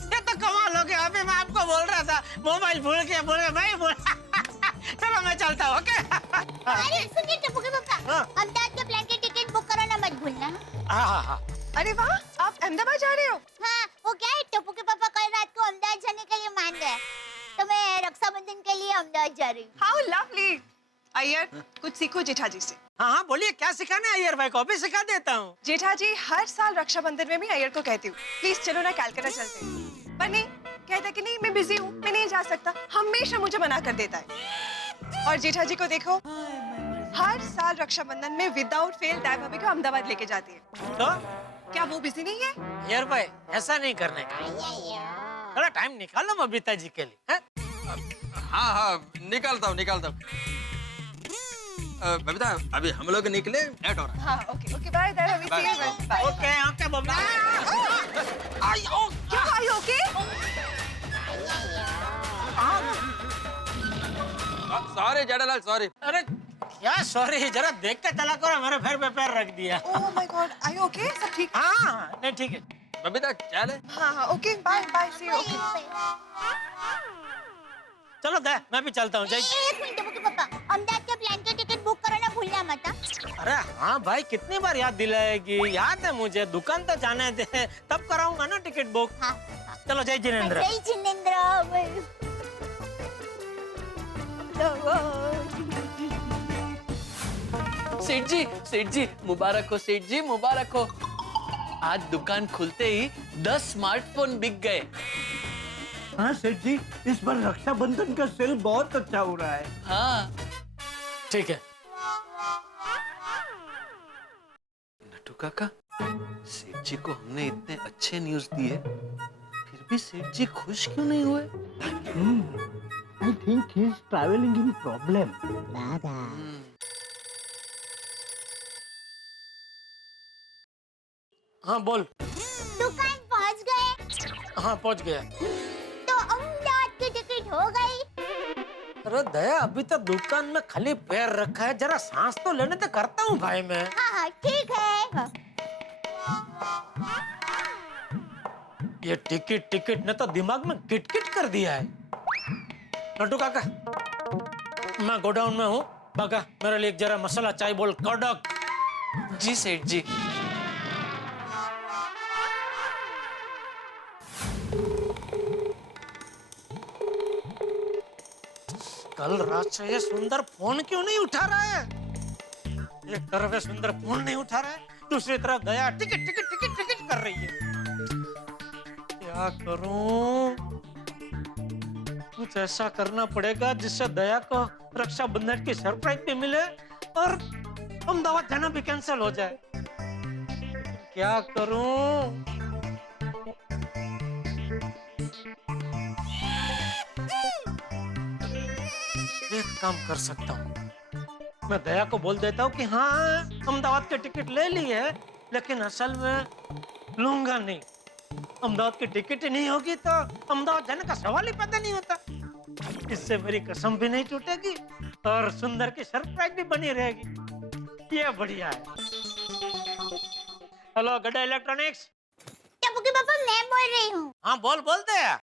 ये तो कमाल हो गया, अभी मैं आपको बोल रहा था मोबाइल भूल गया मैं भूल चलो मैं चलता हूँ, ओके? अरे सुनिए टप्पू के पापा, हाँ। अहमदाबाद के प्लेन की टिकट बुक कराना मत भूलना। हाँ। अरे वाह, आप अहमदाबाद जा रहे हो? हाँ, वो क्या है, टप्पू के पापा कल रात को अहमदाबाद जाने के लिए मान गए, तो मैं रक्षाबंधन के लिए अहमदाबाद जा रही हूँ। How lovely. अय्यर, कुछ सीखो जेठाजी से। हाँ बोलिए, क्या सिखाना है अय्यर भाई को? अभी सिखा देता हूँ। जेठाजी हर साल रक्षाबंधन में मैं अय्यर को कहती हूँ, प्लीज चलो ना कलकत्ता चलते हैं। पर नहीं, कहता है कि नहीं मैं बिजी हूँ, मैं नहीं जा सकता, हमेशा मुझे मना कर देता है। और जेठाजी को देखो, हर साल रक्षाबंधन में विदाउट फेल दया भाभी को अहमदाबाद लेके जाती है। तो क्या वो बिजी नहीं है? अय्यर भाई ऐसा नहीं करने का, थोड़ा टाइम निकालो बबीता जी के लिए। हाँ निकालता हूँ। बबीता अभी हम लोग निकले, लेट हो रहा है। हाँ ओके ओके, बाय दया भाभी, see you, bye. Okay Babita. क्या आई ओके? Sorry Jethalal, sorry. अरे क्या सॉरी, जरा देख के चला करो, मेरे पैर पे पैर रख दिया। Oh my God, I okay? सब ठीक? हाँ नहीं ठीक है। बबीता चले। हाँ okay, bye bye, see you, okay. चलो दया, मैं भी चलता हूँ। एक मिनट टप्पू के पापा, अहमदाबाद के प्लेन की टिकट बुक कराना भूलना मत। अरे हाँ भाई, कितनी बार याद दिलाएगी? याद है मुझे, दुकान तो जाने दे, तब कराऊंगा ना टिकट बुक। हाँ। चलो जय जिनेंद्र। जय जिनेंद्र। सेठ जी मुबारक हो सेठ जी, मुबारक हो। आज दुकान खुलते ही 10 स्मार्टफोन बिक गए। हाँ सेठ जी, इस बार रक्षाबंधन का सेल बहुत अच्छा हो रहा है। हाँ ठीक है। नटू काका, सेठ जी को हमने इतने अच्छे न्यूज़ दिए, फिर भी सेठ जी खुश क्यों नहीं हुए? I think he is traveling in problem. हाँ बोल। दुकान पहुंच गए? हाँ पहुंच गया। तो अहमदाबाद की टिकट हो गई? अरे दया, अभी तो दुकान में खाली पैर रखा है, जरा सांस तो लेने तो करता हूँ भाई मैं। हाँ ठीक है। ये टिकट ने तो दिमाग में किटकिट कर दिया है। नटू काका, मैं गोडाउन में हूँ, काका मेरे लिए जरा मसाला चाय बोल, कड़क। जी सेठ जी। कल रात से ये सुंदर फोन क्यों नहीं उठा रहा है? ये करवे सुंदर फोन नहीं उठा रहा है, दूसरी तरफ दया टिकट कर रही है। क्या करूं? कुछ ऐसा करना पड़ेगा जिससे दया को रक्षाबंधन की सरप्राइज भी मिले और अहमदाबाद जाना भी कैंसिल हो जाए। क्या करूं? एक काम कर सकता हूँ, मैं दया को बोल देता हूँ कि हाँ अहमदाबाद की टिकट ले ली है, लेकिन असल में लूंगा नहीं। अहमदाबाद की टिकट ही नहीं होगी तो अहमदाबाद जाने का सवाल ही पैदा नहीं होता। इससे मेरी कसम भी नहीं टूटेगी और सुंदर की सरप्राइज भी बनी रहेगी। ये बढ़िया है। हेलो गड्ढा इलेक्ट्रॉनिक्स। टप्पू के पापा, मैं बोल रही हूँ। हाँ बोल दया।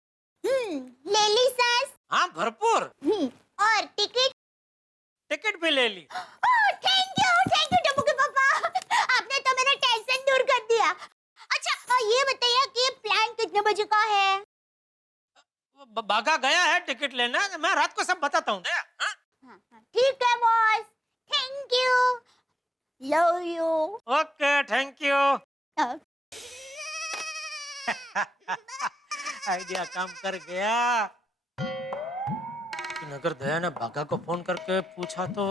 ले ली सांस? हाँ भरपूर। और टिकट भी ले ली। थैंक यू टप्पू के पापा, आपने तो मेरा टेंशन दूर कर दिया। अच्छा ये बताइए कि ये प्लान कितने बजे का है? बागा गया है टिकट लेना, मैं रात को सब बताता हूँ दया। ठीक है boss, thank you, love you. Okay thank you. Idea काम कर गया। लेकिन अगर दया ने बागा को फोन करके पूछा तो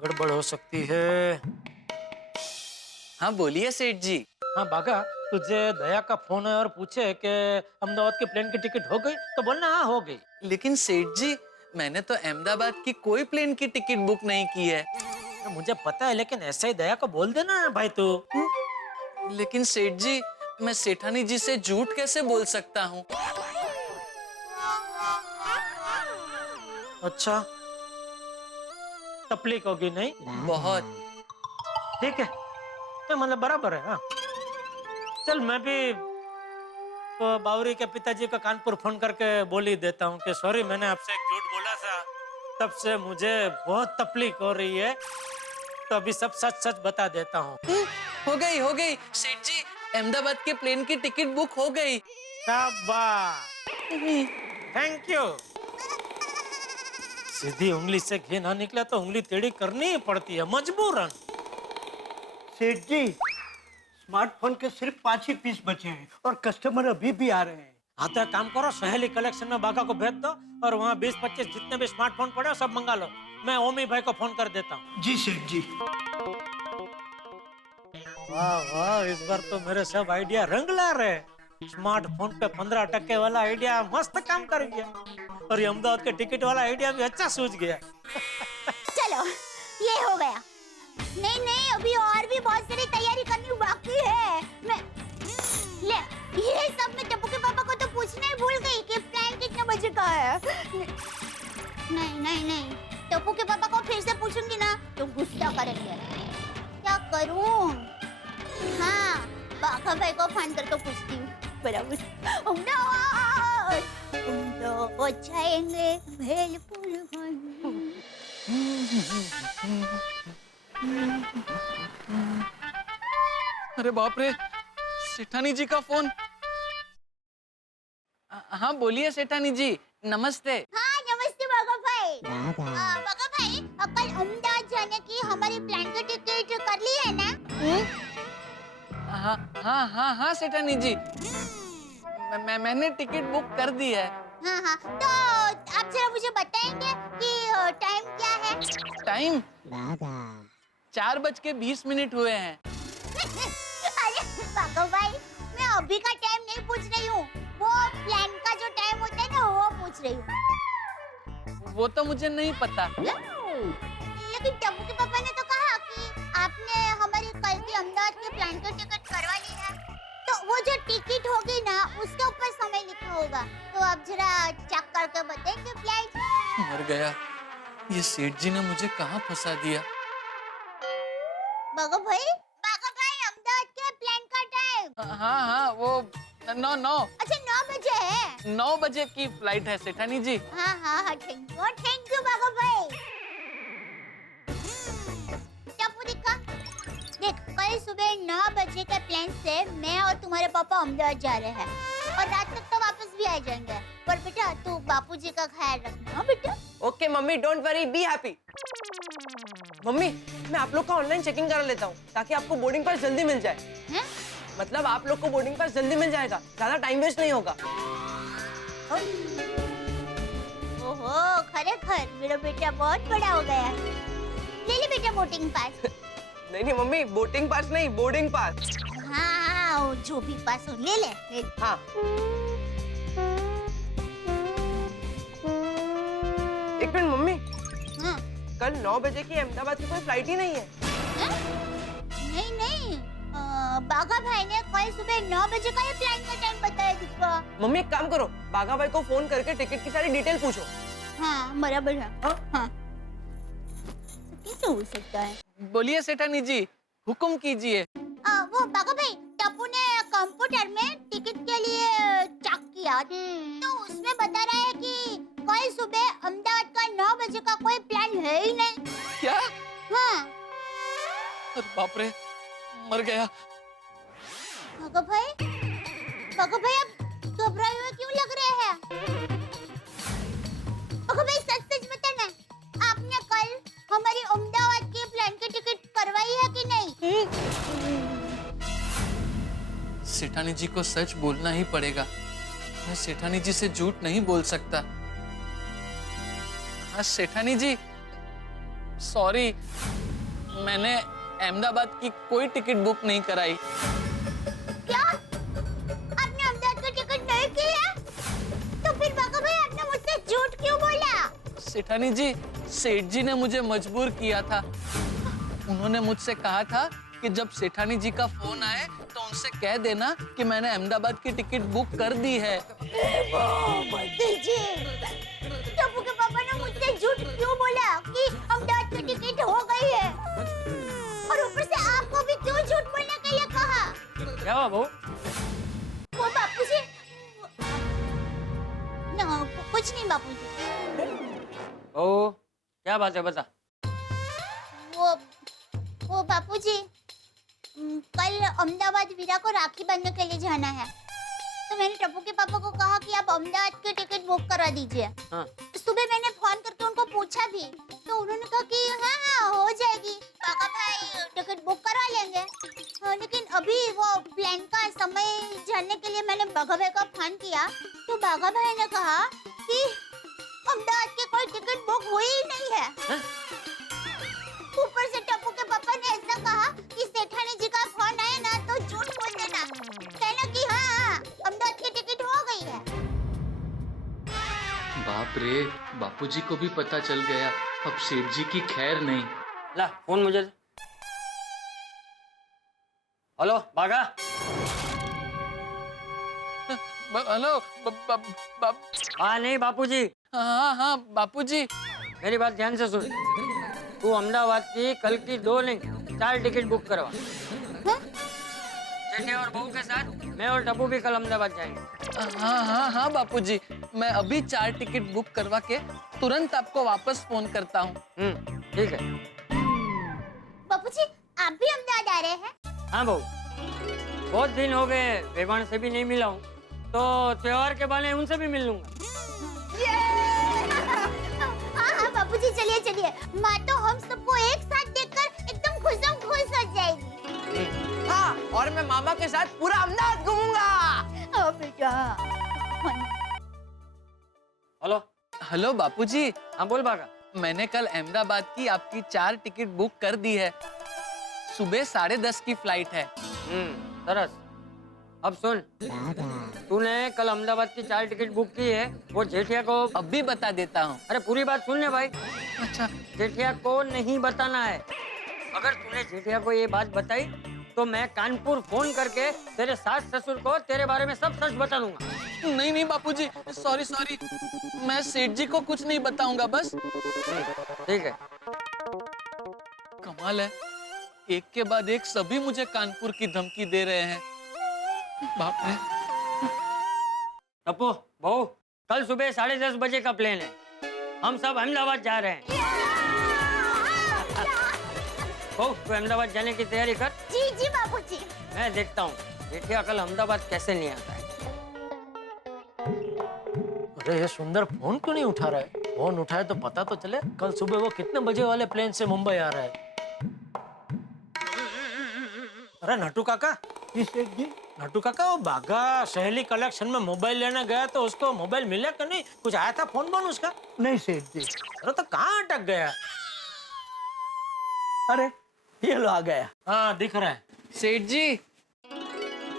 गड़बड़ हो सकती है। हाँ बोलिए सेठ जी। हाँ बागा, तुझे दया का फोन है और पूछे कि अहमदाबाद के प्लेन की टिकट हो गई तो बोलना हाँ हो गई। लेकिन सेठ जी, मैंने तो अहमदाबाद की कोई प्लेन की टिकट बुक नहीं की है। मुझे पता है, लेकिन ऐसे ही दया को बोल देना भाई तू। लेकिन सेठ जी, मैं सेठानी जी से झूठ कैसे बोल सकता हूँ? अच्छा, तकलीफ होगी नहीं? बहुत। ठीक है, तो मतलब बराबर है। हाँ, चल मैं भी तो बावरी के पिताजी का कानपुर फोन करके बोल ही देता हूँ कि सॉरी, मैंने आपसे एक झूठ बोला था, तब से मुझे बहुत तकलीफ हो रही है, तो अभी सब सच सच बता देता हूँ। हो गई सेठ जी, अहमदाबाद के प्लेन की टिकट बुक हो गई। शाबाश, थैंक यू। सीधी उंगली से घी ना निकला तो उंगली टेढ़ी करनी ही पड़ती है, मजबूरन। सेठ जी, स्मार्टफोन के सिर्फ 5 ही पीस बचे हैं और कस्टमर अभी भी आ रहे हैं। हाँ तो एक काम करो, सहेली कलेक्शन में बागा को भेज दो और वहाँ 20-25 जितने भी स्मार्टफोन पड़े हो सब मंगा लो। मैं ओमी भाई को फोन कर देता हूँ। जी सेठ जी। वाह वाह, इस बार तो मेरे सब आइडिया रंग ला रहे। स्मार्टफोन पे 15% वाला आइडिया मस्त काम कर गया और ये अहमदाबाद के टिकट वाला आइडिया भी अच्छा सूझ गया। चलो ये हो गया। नहीं नहीं, अभी और भी बहुत सारी तैयारी करनी बाकी है। मैं ले ये सब मैं टप्पू के पापा को तो पूछना ही भूल गई कि प्लान कितने बजे का है। नहीं नहीं नहीं, टप्पू के पापा को फिर से पूछूंगी ना तो गुस्सा करेंगे। क्या करूं? हाँ, बाघा भाई को फोन करके पूछती हूँ। बराबर। तो जाएंगे भेलपुर। अरे बाप रे, सेठानी जी का फोन। हाँ बोलिए सेठानी जी, नमस्ते। हाँ नमस्ते बाघा भाई। बाघा भाई, कल अहमदाबाद जाने की हमारी प्लान की टिकट कर ली है ना? हाँ सेठानी जी, मैंने टिकट बुक कर दी है। हाँ हाँ, तो आप जरा मुझे बताएंगे कि टाइम क्या है? टाइम 4:20 हुए हैं। अरे बाघा भाई, मैं अभी का टाइम नहीं पूछ रही हूँ, वो प्लान का जो टाइम होता है ना वो पूछ रही हूँ। वो तो मुझे नहीं पता। लेकिन टप्पू के पापा ने तो कहा कि आपने हमारी कल की अहमदाबाद के प्लान की टिकट करवा ली है, तो वो जो टिकट होगी ना उसके ऊपर समय लिखा होगा, तो आप जरा चेक करके बताएंगे प्लीज। मर गया, ये सेठ जी ने मुझे कहाँ फंसा दिया। बाघा भाई अहमदाबाद के प्लान का टाइम। हाँ वो 9। अच्छा 9 बजे है। 9 बजे की फ्लाइट है सेठानी जी। हाँ थैंक यू बाघा भाई। टप्पू दिखा, देख कल सुबह 9 बजे के प्लेन से मैं और तुम्हारे पापा अहमदाबाद जा रहे हैं और रात तक तो वापस भी आ जाएंगे। पर बेटा तू बापूजी का ख्याल रखना बेटा। Okay mummy, don't worry, be happy. Mummy, मैं आप लोग का ऑनलाइन चेकिंग करा लेता हूँ ताकि आपको बोर्डिंग पास जल्दी मिल जाए। हैं? मतलब आप लोग को बोर्डिंग पास जल्दी मिल जाएगा, ज्यादा टाइम वेस्ट नहीं होगा। हाँ? ओहो, खरेखर मेरा बेटा बहुत बड़ा हो गया। ले ले बेटा बोर्डिंग पास। नहीं मम्मी, बोटिंग पास नहीं, बोर्डिंग पास। हाँ, जो भी पास हो ले ले। हाँ। एक मिनट मम्मी, कल 9 बजे की अहमदाबाद की कोई फ्लाइट ही नहीं है। नहीं, बाघा भाई ने कल सुबह 9 बजे का ये प्लान का टाइम बताया दिखा। मम्मी एक काम करो, बाघा भाई को फोन करके टिकट की सारी डिटेल पूछो। हाँ बराबर है। हाँ। कैसे हो सकता है? बोलिए सेठानी जी, हुक्म कीजिए। वो बाघा भाई, टप्पू ने कंप्यूटर में टिकट के लिए चेक किया तो उसमें बता रहा है कि कल सुबह अहमदाबाद का 9 बजे का कोई प्लान है ही नहीं। क्या? हाँ। अरे बाप रे, मर गया। बाघा भाई आप घबराए हुए क्यों लग रहे हैं? बाघा भाई सच बताना, आपने कल हमारी अहमदाबाद की प्लान की टिकट करवाई है कि नहीं? सेठानी जी को सच बोलना ही पड़ेगा, मैं सेठानी जी से झूठ नहीं बोल सकता। हाँ सेठानी जी, सॉरी, मैंने अहमदाबाद की कोई टिकट बुक नहीं कराई। क्या? आपने अहमदाबाद की टिकट नहीं की है? तो फिर बाघा भाई आपने मुझसे झूठ क्यों बोला? सेठानी जी, सेठ जी ने मुझे मजबूर किया था। उन्होंने मुझसे कहा था कि जब सेठानी जी का फोन आए तो उनसे कह देना कि मैंने अहमदाबाद की टिकट बुक कर दी है। टप्पू के पापा ने मुझसे मैंने झूठ क्यों बोला कि अहमदाबाद की टिकट हो गई है? और ऊपर से आपको भी क्यों झूठ बोलने के लिए कहा? क्या हुआ बहू? वो बापूजी ना, कुछ नहीं बापूजी। ओ क्या बात है बता। वो बापूजी, कल अहमदाबाद वीरा को राखी बांधने के लिए जाना है, तो मैंने टप्पू के पापा को कहा कि आप अहमदाबाद की टिकट बुक करा दीजिए। हाँ। सुबह मैंने फोन करके उनको पूछा भी, तो उन्होंने कहा कि हाँ हो जाएगी, पापा भाई टिकट बुक करवा लेंगे। हाँ, लेकिन अभी वो प्लान का समय जानने के लिए मैंने बाघा भाई का फोन किया, तो बाघा भाई ने कहा कि अहमदाबाद की कोई टिकट बुक हुई ही नहीं है। ऊपर से टप्पू के पापा ने ऐसा कहा कि सेठानी जी का फोन आया ना तो झूठ बोल देना, कहना कि हाँ अहमदाबाद की टिकट हो गई है। बाप रे, बापूजी को भी पता चल गया। अब सेठ जी की खैर नहीं। ला फोन मुझे। हेलो बागा। हेलो हाँ नहीं बापूजी। हाँ हाँ बापूजी। मेरी बात ध्यान से सुन। तू अहमदाबाद की कल की 2 नहीं 4 टिकट बुक करवा। जेठे और बहू के साथ मैं और टप्पू भी कल अहमदाबाद जाएंगे। हाँ हाँ हाँ बापूजी, मैं अभी 4 टिकट बुक करवा के तुरंत आपको वापस फोन करता हूँ। ठीक है। बापूजी आप भी अहमदाबाद आ रहे हैं? हाँ बहू, बहुत दिन हो गए वेवान से भी नहीं मिला हूँ, तो त्योहार के बहाने उनसे भी मिल लूंगा। हाँ बापूजी चलिए चलिए, माँ तो हम सबको एक साथ देखकर एकदम खुश हो जाएगी। हाँ, और मैं मामा के साथ पूरा अहमदाबाद घूमूंगा। बेटा। हेलो हेलो बापूजी। हाँ बोल बागा। मैंने कल अहमदाबाद की आपकी 4 टिकट बुक कर दी है। सुबह 10:30 की फ्लाइट है। सरस। अब सुन, तूने कल अहमदाबाद की 4 टिकट बुक की है, वो जेठिया को अभी बता देता हूँ। अरे पूरी बात सुन ले भाई। अच्छा। जेठिया को नहीं बताना है। अगर तूने जेठिया को ये बात बताई तो मैं कानपुर फोन करके तेरे सास ससुर को तेरे बारे में सब सच बता दूंगा। नहीं नहीं बापूजी, सॉरी, मैं सेठ जी को कुछ नहीं बताऊंगा बस। ठीक है। कमाल है, एक के बाद एक सभी मुझे कानपुर की धमकी दे रहे हैं। बाप रे। टप्पू बहू, कल सुबह 10:30 बजे का प्लेन है, हम सब अहमदाबाद जा रहे हैं। बहू तू अहमदाबाद जाने की तैयारी कर। जी बाबूजी। मैं देखता हूँ जेठिया कल अहमदाबाद कैसे नहीं आता है। अरे ये सुंदर फोन क्यों नहीं उठा रहा है? फोन उठाए तो पता तो चले कल सुबह वो कितने बजे वाले प्लेन से मुंबई आ रहा है। अरे नटू काका। नटू काका, वो बागा सहेली कलेक्शन में मोबाइल लेने गया तो उसको मोबाइल मिला कि नहीं? कुछ आया था फोन बोन उसका? नहीं सेठ जी। अरे तो कहाँ अटक गया? अरे ये लो आ गया। हाँ दिख रहा है। सेठ जी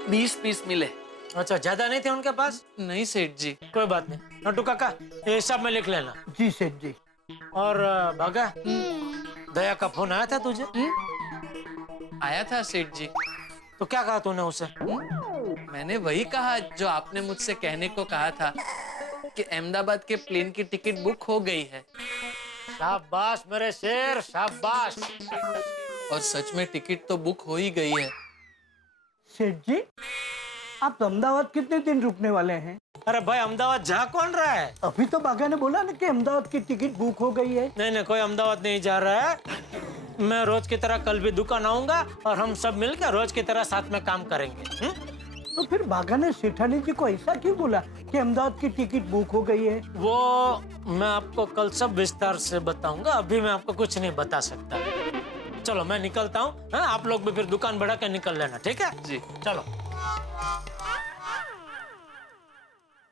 20 पीस मिले। अच्छा, ज्यादा नहीं थे उनके पास? नहीं सेठ जी। कोई बात नहीं नटू काका, ये सब में लिख लेना। जी सेठ जी। और बागा, दया का फोन आया था तुझे? आया था सेठ जी। तो क्या कहा तूने उसे? मैंने वही कहा जो आपने मुझसे कहने को कहा था कि अहमदाबाद के प्लेन की टिकट बुक हो गई है। शाबाश मेरे शेर, शाबाश। और सच में टिकट तो बुक हो ही गई है। सेठ जी, आप अहमदाबाद कितने दिन रुकने वाले हैं? अरे भाई अहमदाबाद जा कौन रहा है? अभी तो बागा ने बोला ना कि अहमदाबाद की टिकट बुक हो गई है। नहीं कोई अहमदाबाद नहीं जा रहा है। मैं रोज की तरह कल भी दुकान आऊंगा और हम सब मिलकर रोज की तरह साथ में काम करेंगे। तो फिर बागा ने सेठानी जी को ऐसा क्यों बोला कि अहमदाबाद की टिकट बुक हो गई है? वो मैं आपको कल सब विस्तार से बताऊंगा, अभी मैं आपको कुछ नहीं बता सकता। चलो मैं निकलता हूँ। आप लोग भी फिर दुकान बढ़ा के निकल लेना, ठीक है? जी चलो।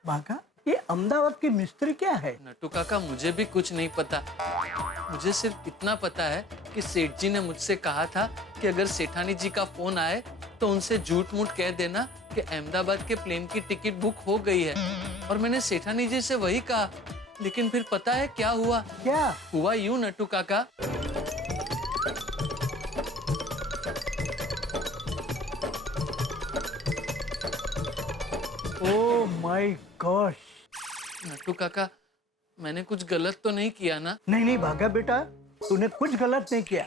बागा, ये अहमदाबाद की मिस्त्री क्या है? नटू काका, मुझे भी कुछ नहीं पता। मुझे सिर्फ इतना पता है कि सेठ जी ने मुझसे कहा था कि अगर सेठानी जी का फोन आए तो उनसे झूठ मूठ कह देना कि अहमदाबाद के प्लेन की टिकट बुक हो गई है। और मैंने सेठानी जी से वही कहा, लेकिन फिर पता है क्या हुआ? क्या हुआ? यूं नटू काका, ओह माय गॉश। नटू काका, मैंने कुछ गलत तो नहीं किया ना? नहीं नहीं भागा बेटा, तूने कुछ गलत नहीं किया।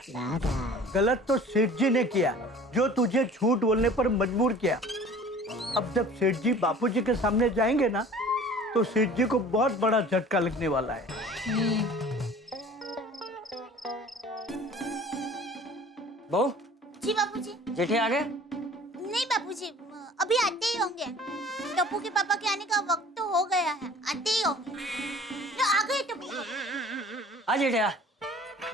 गलत तो सेठ जी ने किया, जो तुझे झूठ बोलने पर मजबूर किया। अब जब सेठ जी बापूजी के सामने जाएंगे ना, तो सेठ जी को बहुत बड़ा झटका लगने वाला है। बहू जी बापूजी। जेठी आ गए? नहीं बापूजी, अभी आते ही होंगे। टप्पू के पापा के आने का वक्त तो हो गया है, आते ही होंगे। लो, आ गए टप्पू। आ जेठी आ,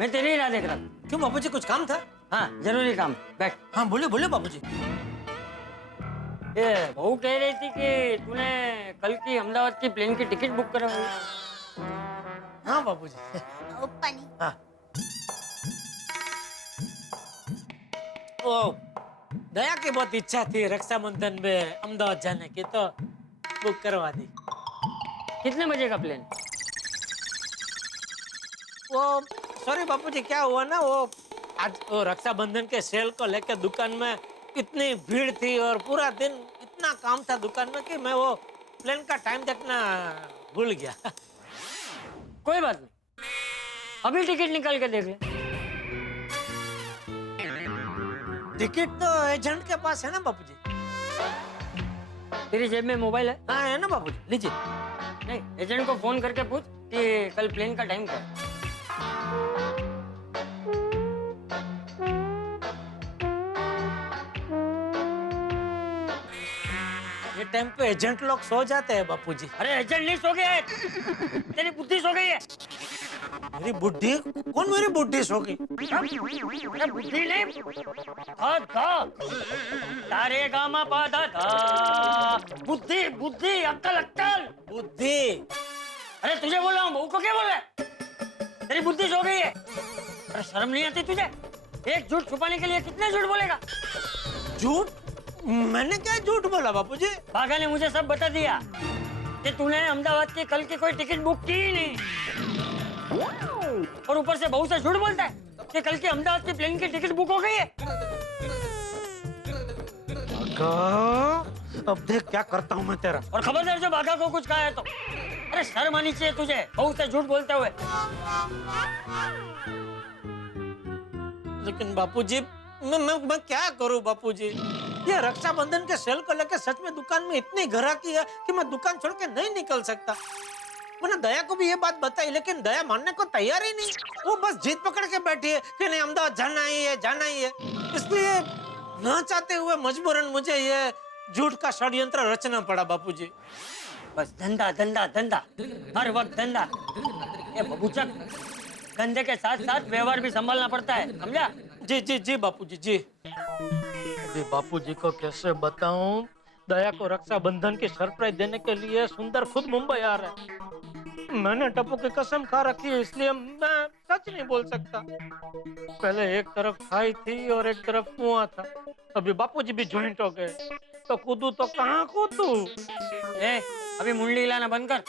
मैं तेरी ही राह देख रहा था। क्यों बापूजी, कुछ काम था? हाँ जरूरी काम, बैठ। हाँ बोले बोले बापूजी। ये बहू कह रही थी कि तूने कल की अहमदाबाद की प्लेन की टिकट बुक करा हुई। हाँ बापूजी। ओ, पानी। हाँ। ओ, दया की बहुत इच्छा थी रक्षाबंधन में अहमदाबाद जाने की, तो बुक करवा दी। कितने बजे का प्लेन? वो सॉरी बापूजी, क्या हुआ ना, वो आज वो रक्षाबंधन के सेल को लेकर दुकान में इतनी भीड़ थी और पूरा दिन इतना काम था दुकान में कि मैं वो प्लेन का टाइम देखना भूल गया। कोई बात नहीं, अभी टिकट निकाल के देख ले। टिकट तो एजेंट के पास है ना बापूजी? तेरी जेब में मोबाइल है? हाँ है ना बापूजी, लीजिए। नहीं, एजेंट को फोन करके पूछ कि कल प्लेन का टाइम क्या है। ये टाइम पे एजेंट लोग सो जाते हैं बापूजी। अरे एजेंट नहीं सो गया है, तेरी बुद्धि सो गई है। मेरी बुद्धि? कौन मेरी बुद्धि सो गई? अरे बुद्धि नहीं, धा धा, तारे गामा पा धा धा, बुद्धि बुद्धि, अक्कल अक्कल, बुद्धि। अरे तुझे बोल रहा हूँ, बहू को क्या बोल रहा है? तेरी बुद्धि सो गई है। अरे शर्म नहीं आती तुझे? एक झूठ छुपाने के लिए कितने झूठ बोलेगा? झूठ? मैंने क्या झूठ बोला बापूजी? भागा ने मुझे सब बता दिया कि तूने अहमदाबाद की कल की कोई टिकट बुक की ही नहीं, और ऊपर से बहू से झूठ बोलता है कि कल की अहमदाबाद की प्लेन की टिकट बुक हो गई है। अब देख क्या करता हूँ मैं तेरा। और खबरदार जो भागा को कुछ कहा है तो, अरे शर्म आनी चाहिए तुझे बहू से झूठ बोलते हुए। लेकिन बापूजी मैं क्या करूं बापूजी? ये रक्षाबंधन के सेल को लेकर सच में दुकान में इतनी ग्राहकी है कि मैं दुकान छोड़ के नहीं निकल सकता। मैंने दया को भी ये बात बताई, लेकिन दया मानने को तैयार ही नहीं। वो बस जीत पकड़ के बैठी है कि नहीं अहमदाबाद जाना ही है, जाना ही है। इसलिए न चाहते हुए मजबूरन मुझे ये झूठ का षड्यंत्र रचना पड़ा बापूजी। बस धंधा धंधा धंधा, हर वक्त धंधा। ये बबूचक, धंधे के साथ साथ व्यवहार भी संभालना पड़ता है, समझा? जी जी जी बापूजी जी। अभी बापूजी को कैसे बताऊं? दया को रक्षाबंधन की सरप्राइज देने के लिए सुंदर खुद मुंबई आ रहा है। मैंने टप्पू की कसम खा रखी है, इसलिए मैं सच नहीं बोल सकता। पहले एक तरफ खाई थी और एक तरफ कुआं था, अभी बापूजी भी ज्वाइंट हो गए, तो कूदू तो कहाँ कूदू? अभी मुंडली हिलाना बंद कर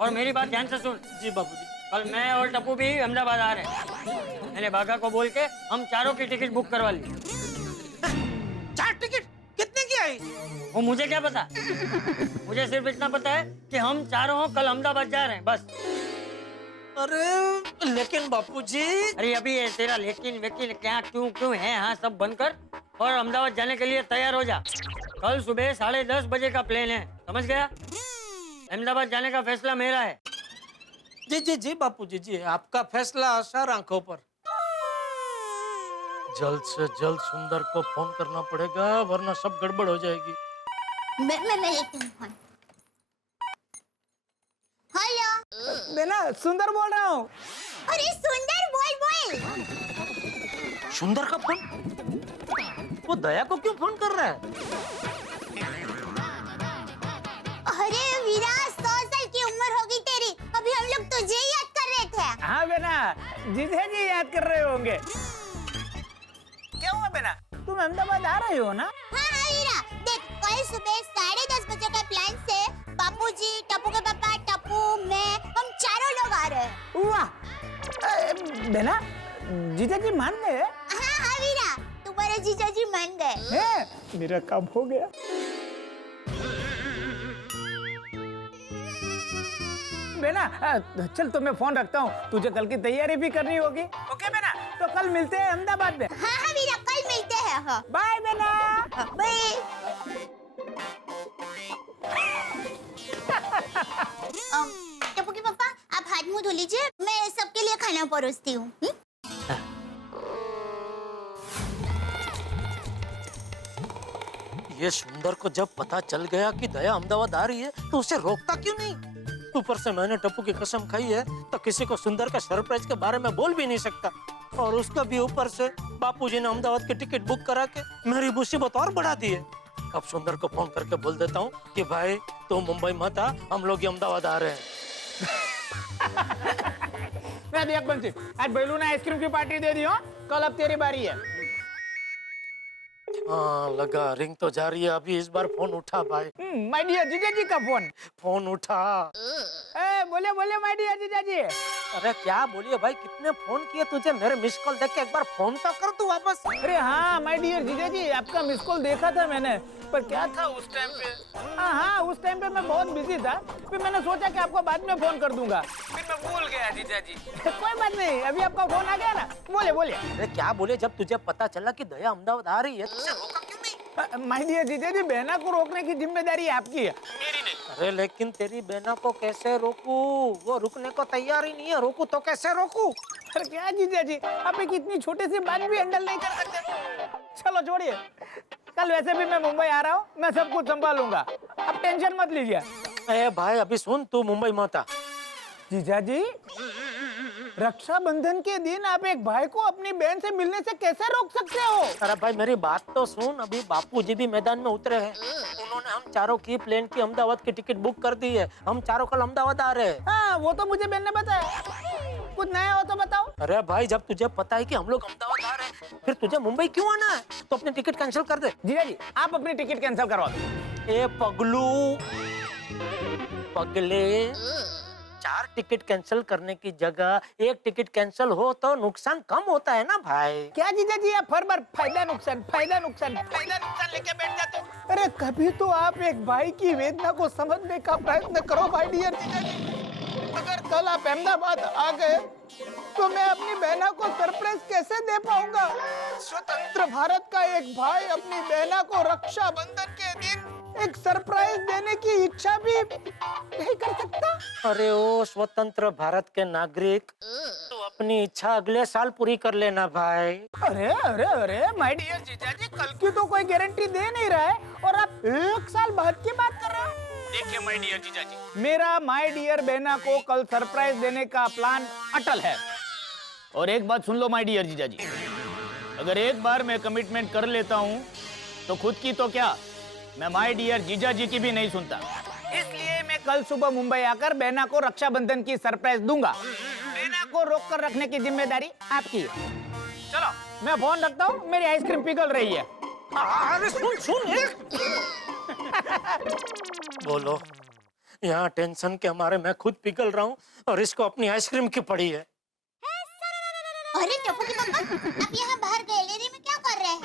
और मेरी बात ध्यान से सुन। जी बापूजी। कल मैं और टप्पू भी अहमदाबाद आ रहे हैं। मैंने बागा को बोल के हम चारों की टिकट बुक करवा ली। 4 टिकट? कितने की आई? वो मुझे क्या पता, मुझे सिर्फ इतना पता है कि हम चारों कल अहमदाबाद जा रहे हैं, बस। अरे लेकिन बापूजी। अरे अभी ये तेरा लेकिन वेकिन क्या क्यों है, हाँ सब बंद कर और अहमदाबाद जाने के लिए तैयार हो जा। कल सुबह 10:30 बजे का प्लेन है, समझ गया? अहमदाबाद जाने का फैसला मेरा है। जी जी जी बापूजी जी, आपका फैसला सर आंखों पर। जल्द से जल्द सुंदर को फोन करना पड़ेगा, वरना सब गड़बड़ हो जाएगी। मैं लेती हूँ फोन। हेलो बेना, सुंदर बोल रहा हूँ। अरे सुंदर बोल। सुंदर का फोन? वो दया को क्यों फोन कर रहा है? अरे वीरा, 100 साल की उम्र होगी तेरी, अभी हम लोग तुझे याद कर रहे थे। हाँ बेना, जिसे जी याद कर रहे होंगे। क्या हुआ बेना, तुम अहमदाबाद आ रहे हो ना? हाँ वीरा, देख कल सुबह 10:30 बजे के प्लान से बापूजी, टप्पू के पापा, टप्पू, मैं, हम चारों लोग आ रहे हैं। वाह बेना, जीजा जी मान गए? हाँ वीरा, तुम्हारे जीजा जी मान गए। मेरा काम हो गया। बेना चल तो मैं फोन रखता हूँ, तुझे कल की तैयारी भी करनी होगी। ओके बेना, तो कल मिलते हैं अहमदाबाद में। हाँ हाँ वीरा, कल मिलते हैं। हाँ बाय बेना। बाय। टप्पू के पापा, आप हाथ मुंह धो लीजिए, मैं सबके लिए खाना परोसती हूँ। ये सुंदर को जब पता चल गया कि दया अहमदाबाद आ रही है तो उसे रोकता क्यों नहीं? ऊपर से मैंने टप्पू की कसम खाई है तो किसी को सुंदर का सरप्राइज के बारे में बोल भी नहीं सकता। और उसका भी ऊपर से बापूजी ने अहमदाबाद की टिकट बुक करा के मेरी मुसीबत और बढ़ा दी है। अब सुंदर को फोन करके बोल देता हूँ कि भाई तू मुंबई मत आ, हम लोग अहमदाबाद आ रहे हैं। मैं देख बंसी, आज बैलू ने आइसक्रीम की पार्टी दे दी हो, कल अब तेरी बारी है। हाँ लगा, रिंग तो जा रही है। अभी इस बार फोन उठा भाई। माय डियर जीजा जी का फोन उठा। बोले बोले माय डियर जीजा जी। अरे क्या बोलिए भाई, कितने फोन किए तुझे? मेरे मिस कॉल देख के एक बार फोन तो कर तू वापस। अरे हाँ माय डियर जीजा जी, आपका मिस कॉल देखा था मैंने, पर क्या था उस टाइम पे? हाँ उस टाइम पे मैं बहुत बिजी था, फिर मैंने सोचा कि आपको बाद में फोन कर दूंगा, फिर मैं भूल गया जीजा जी। कोई बात नहीं, अभी आपका फोन आ गया ना, बोले बोले। अरे क्या बोले, जब तुझे पता चला कि दया अहमदाबाद आ रही है तो उसे रोका क्यों नहीं? माय डियर जीजा जी, बहना को रोकने की जिम्मेदारी आपकी है, मेरी नहीं। अरे लेकिन तेरी बहना को कैसे रोकूं? वो रुकने को तैयार ही नहीं है, रोकूं तो कैसे रोकूं? अरे क्या जीजा जी, आप एक इतनी छोटी सी बात भी हैंडल नहीं कर सकते? चलो छोड़िए, कल वैसे भी मैं मुंबई आ रहा हूँ, मैं सब कुछ संभालूंगा, आप टेंशन मत लीजिए। ए भाई अभी सुन, तू मुंबई मत आ। जीजा जी, रक्षाबंधन के दिन आप एक भाई को अपनी बहन से मिलने से कैसे रोक सकते हो? अरे भाई मेरी बात तो सुन, अभी बापूजी भी मैदान में उतरे हैं। उन्होंने हम चारों की प्लेन की अहमदाबाद की टिकट बुक कर दी है, हम चारों कल अहमदाबाद आ रहे हैं। हाँ वो तो मुझे बहन ने बताया, कुछ नया हो तो बताओ। अरे भाई जब तुझे पता है कि हम लोग अहमदाबाद आ रहे हैं, फिर तुझे मुंबई क्यों आना है? तो अपनी टिकट कैंसिल कर दे। जीजा जी, आप अपनी टिकट कैंसिल करवा दो। ए पगलू पगले, 4 टिकट कैंसिल करने की जगह 1 टिकट कैंसिल हो तो नुकसान कम होता है ना भाई। क्या जीजा जी, आप हर बार फायदा नुकसान लेके बैठ जाते हो? अरे कभी तो आप एक भाई की वेदना को समझने का प्रयत्न करो भाई डियर जीजा जी। अगर कल आप अहमदाबाद आ गए तो मैं अपनी बहना को सरप्राइज कैसे दे पाऊंगा? स्वतंत्र भारत का एक भाई अपनी बहना को रक्षाबंधन के दिन एक सरप्राइज देने की इच्छा भी नहीं कर सकता। अरे ओ स्वतंत्र भारत के नागरिक, तू अपनी इच्छा अगले साल पूरी कर लेना भाई। अरे अरे अरे माय डियर जीजा जी, कल की तो कोई गारंटी दे नहीं रहा है और आप 1 साल बाद की बात कर रहे हो। देखिए माय डियर जीजा जी, मेरा माय डियर बहना को कल सरप्राइज देने का प्लान अटल है। और एक बात सुन लो माय डियर जीजा जी, अगर एक बार मैं कमिटमेंट कर लेता हूँ तो खुद की तो क्या, मैं माय डियर जीजा जी की भी नहीं सुनता। इसलिए मैं कल सुबह मुंबई आकर बहना को रक्षाबंधन की सरप्राइज दूंगा। बहना को रोक कर रखने की जिम्मेदारी आपकी है। चलो मैं फोन रखता हूँ, मेरी आइसक्रीम पिघल रही है। अरे सुन बोलो, यहाँ टेंशन के हमारे मैं खुद पिघल रहा हूँ और इसको अपनी आइसक्रीम की पड़ी है। अरे टप्पू के पापा, आप यहाँ बाहर गैलरी में क्या कर रहे हैं?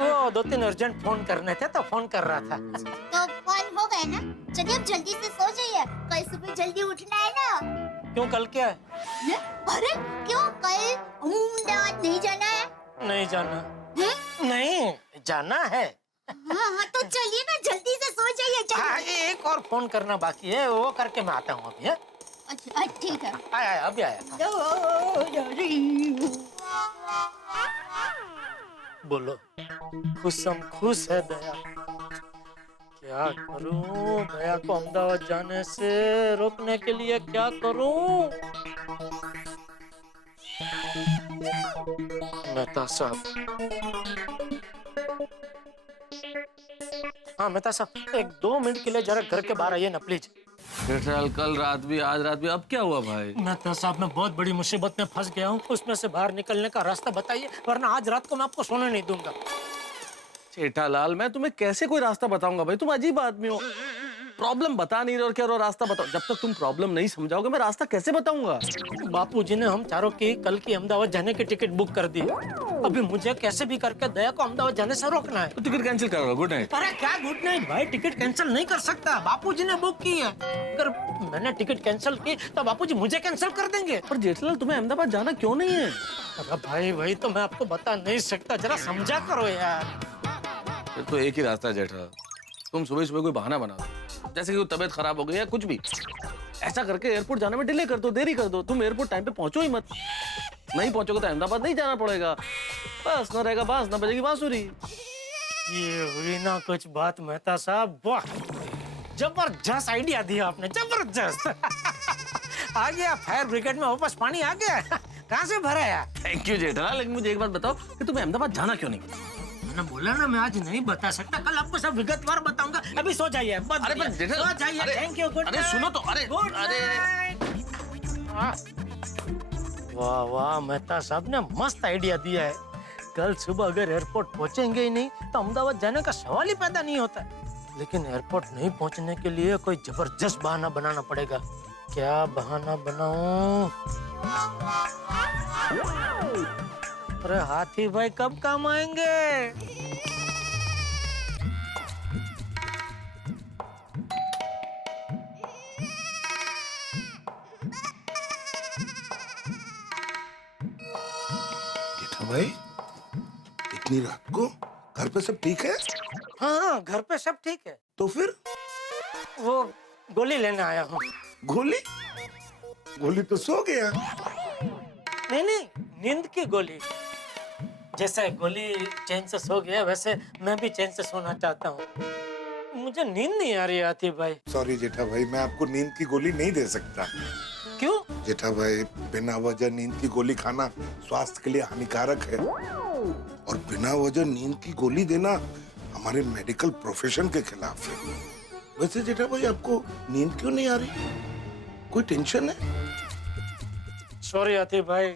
वो 2-3 अर्जेंट फोन करने थे तो फोन कर रहा था। तो फोन हो गए ना, चलिए अब जल्दी से सो जाइए, कल सुबह जल्दी उठना है ना। क्यों, कल क्या है? अरे क्यों, कल अहमदाबाद नहीं जाना है? नहीं जाना। नहीं जाना है। हाँ तो चलिए ना, जल्दी से सो जाइए। एक और फोन करना बाकी है, वो करके मैं आता हूँ अभी। अच्छा ठीक है, आया अभी आया। बोलो, खुश है दया, क्या करूं? दया को अहमदाबाद जाने से रोकने के लिए क्या करूं? मेहता साहब, हाँ मेहता साहब, 1-2 मिनट के लिए जरा घर के बाहर आइए ना प्लीज। जेठालाल, कल रात भी आज रात भी, अब क्या हुआ भाई? मेहता साहब, मैं बहुत बड़ी मुसीबत में फंस गया हूँ, उसमें से बाहर निकलने का रास्ता बताइए, वरना आज रात को मैं आपको सोने नहीं दूंगा। जेठालाल, मैं तुम्हें कैसे कोई रास्ता बताऊंगा भाई, तुम अजीब आदमी हो। प्रॉब्लम बता नहीं रहे और क्या रहे हो, रास्ता बताओ। जब तक तुम प्रॉब्लम नहीं समझाओगे मैं रास्ता कैसे बताऊंगा? बापूजी ने हम चारों की कल की अहमदाबाद जाने की टिकट बुक कर दी। अभी मुझे कैसे भी करके दया को अहमदाबाद जाने से रोकना है। तो टिकट कैंसिल करो। Good night. अरे क्या गुड नाइट भाई, टिकट कैंसिल नहीं कर सकता, बापूजी ने बुक की है। अगर मैंने टिकट कैंसिल की तो बापूजी मुझे कैंसिल कर देंगे। पर जेठलाल तुम्हें अहमदाबाद जाना क्यों नहीं है? अरे भाई वही तो मैं आपको बता नहीं सकता, जरा समझा करो यार। फिर तो एक ही रास्ता है जेठलाल, तुम सुबह सुबह कोई बहाना बना दो, जैसे कि कोई तबीयत खराब हो गई या कुछ भी। ऐसा करके एयरपोर्ट जाने में डिले कर दो, देरी कर दो। तुम एयरपोर्ट टाइम पे पहुंचो ही मत। नहीं पहुंचोगे तो अहमदाबाद नहीं जाना पड़ेगा। बस न रहेगा बांस न बजेगी बांसुरी। ये हुई ना कुछ बात मेहता साहब, वाह जबरदस्त आइडिया दिया आपने, जबरदस्त। आ गया फायर ब्रिगेड में वापस पानी आ गया। कहाँ से भरा है? थैंक यू जेठलाल, लेकिन मुझे एक बात बताओ कि तुम्हें अहमदाबाद जाना क्यों नहीं? मैंने बोला ना मैं आज नहीं बता सकता, कल आपको सब विगतवार बताऊंगा। अभी सो जाइए। अरे पर जेठलाल, सो जाइए। अरे, थैंक यू। गुड अरे सुनो तो, अरे वाह वाह, मेहता साहब ने मस्त आइडिया दिया है। कल सुबह अगर एयरपोर्ट पहुंचेंगे ही नहीं तो अहमदाबाद जाने का सवाल ही पैदा नहीं होता। लेकिन एयरपोर्ट नहीं पहुंचने के लिए कोई जबरदस्त बहाना बनाना पड़ेगा। क्या बहाना बनाऊं? अरे हाथी भाई कब काम आएंगे? जेठा भाई, इतनी रात को घर पे सब ठीक है? हाँ घर पे सब ठीक है। तो फिर वो गोली लेने आया हूँ। गोली? गोली तो सो गया। नहीं नहीं, नींद की गोली। जैसे गोली चैन से सो गया वैसे मैं भी चैन से सोना चाहता हूँ। मुझे नींद नहीं आ रही आती भाई। सॉरी जेठा भाई, मैं आपको नींद की गोली नहीं दे सकता। क्यों? जेठा भाई, बिना वजह नींद की गोली खाना स्वास्थ्य के लिए हानिकारक है, और बिना वजह नींद की गोली देना हमारे मेडिकल प्रोफेशन के खिलाफ है। वैसे जेठा भाई, आपको नींद क्यों नहीं आ रही? कोई टेंशन है? सॉरी आतिफ भाई,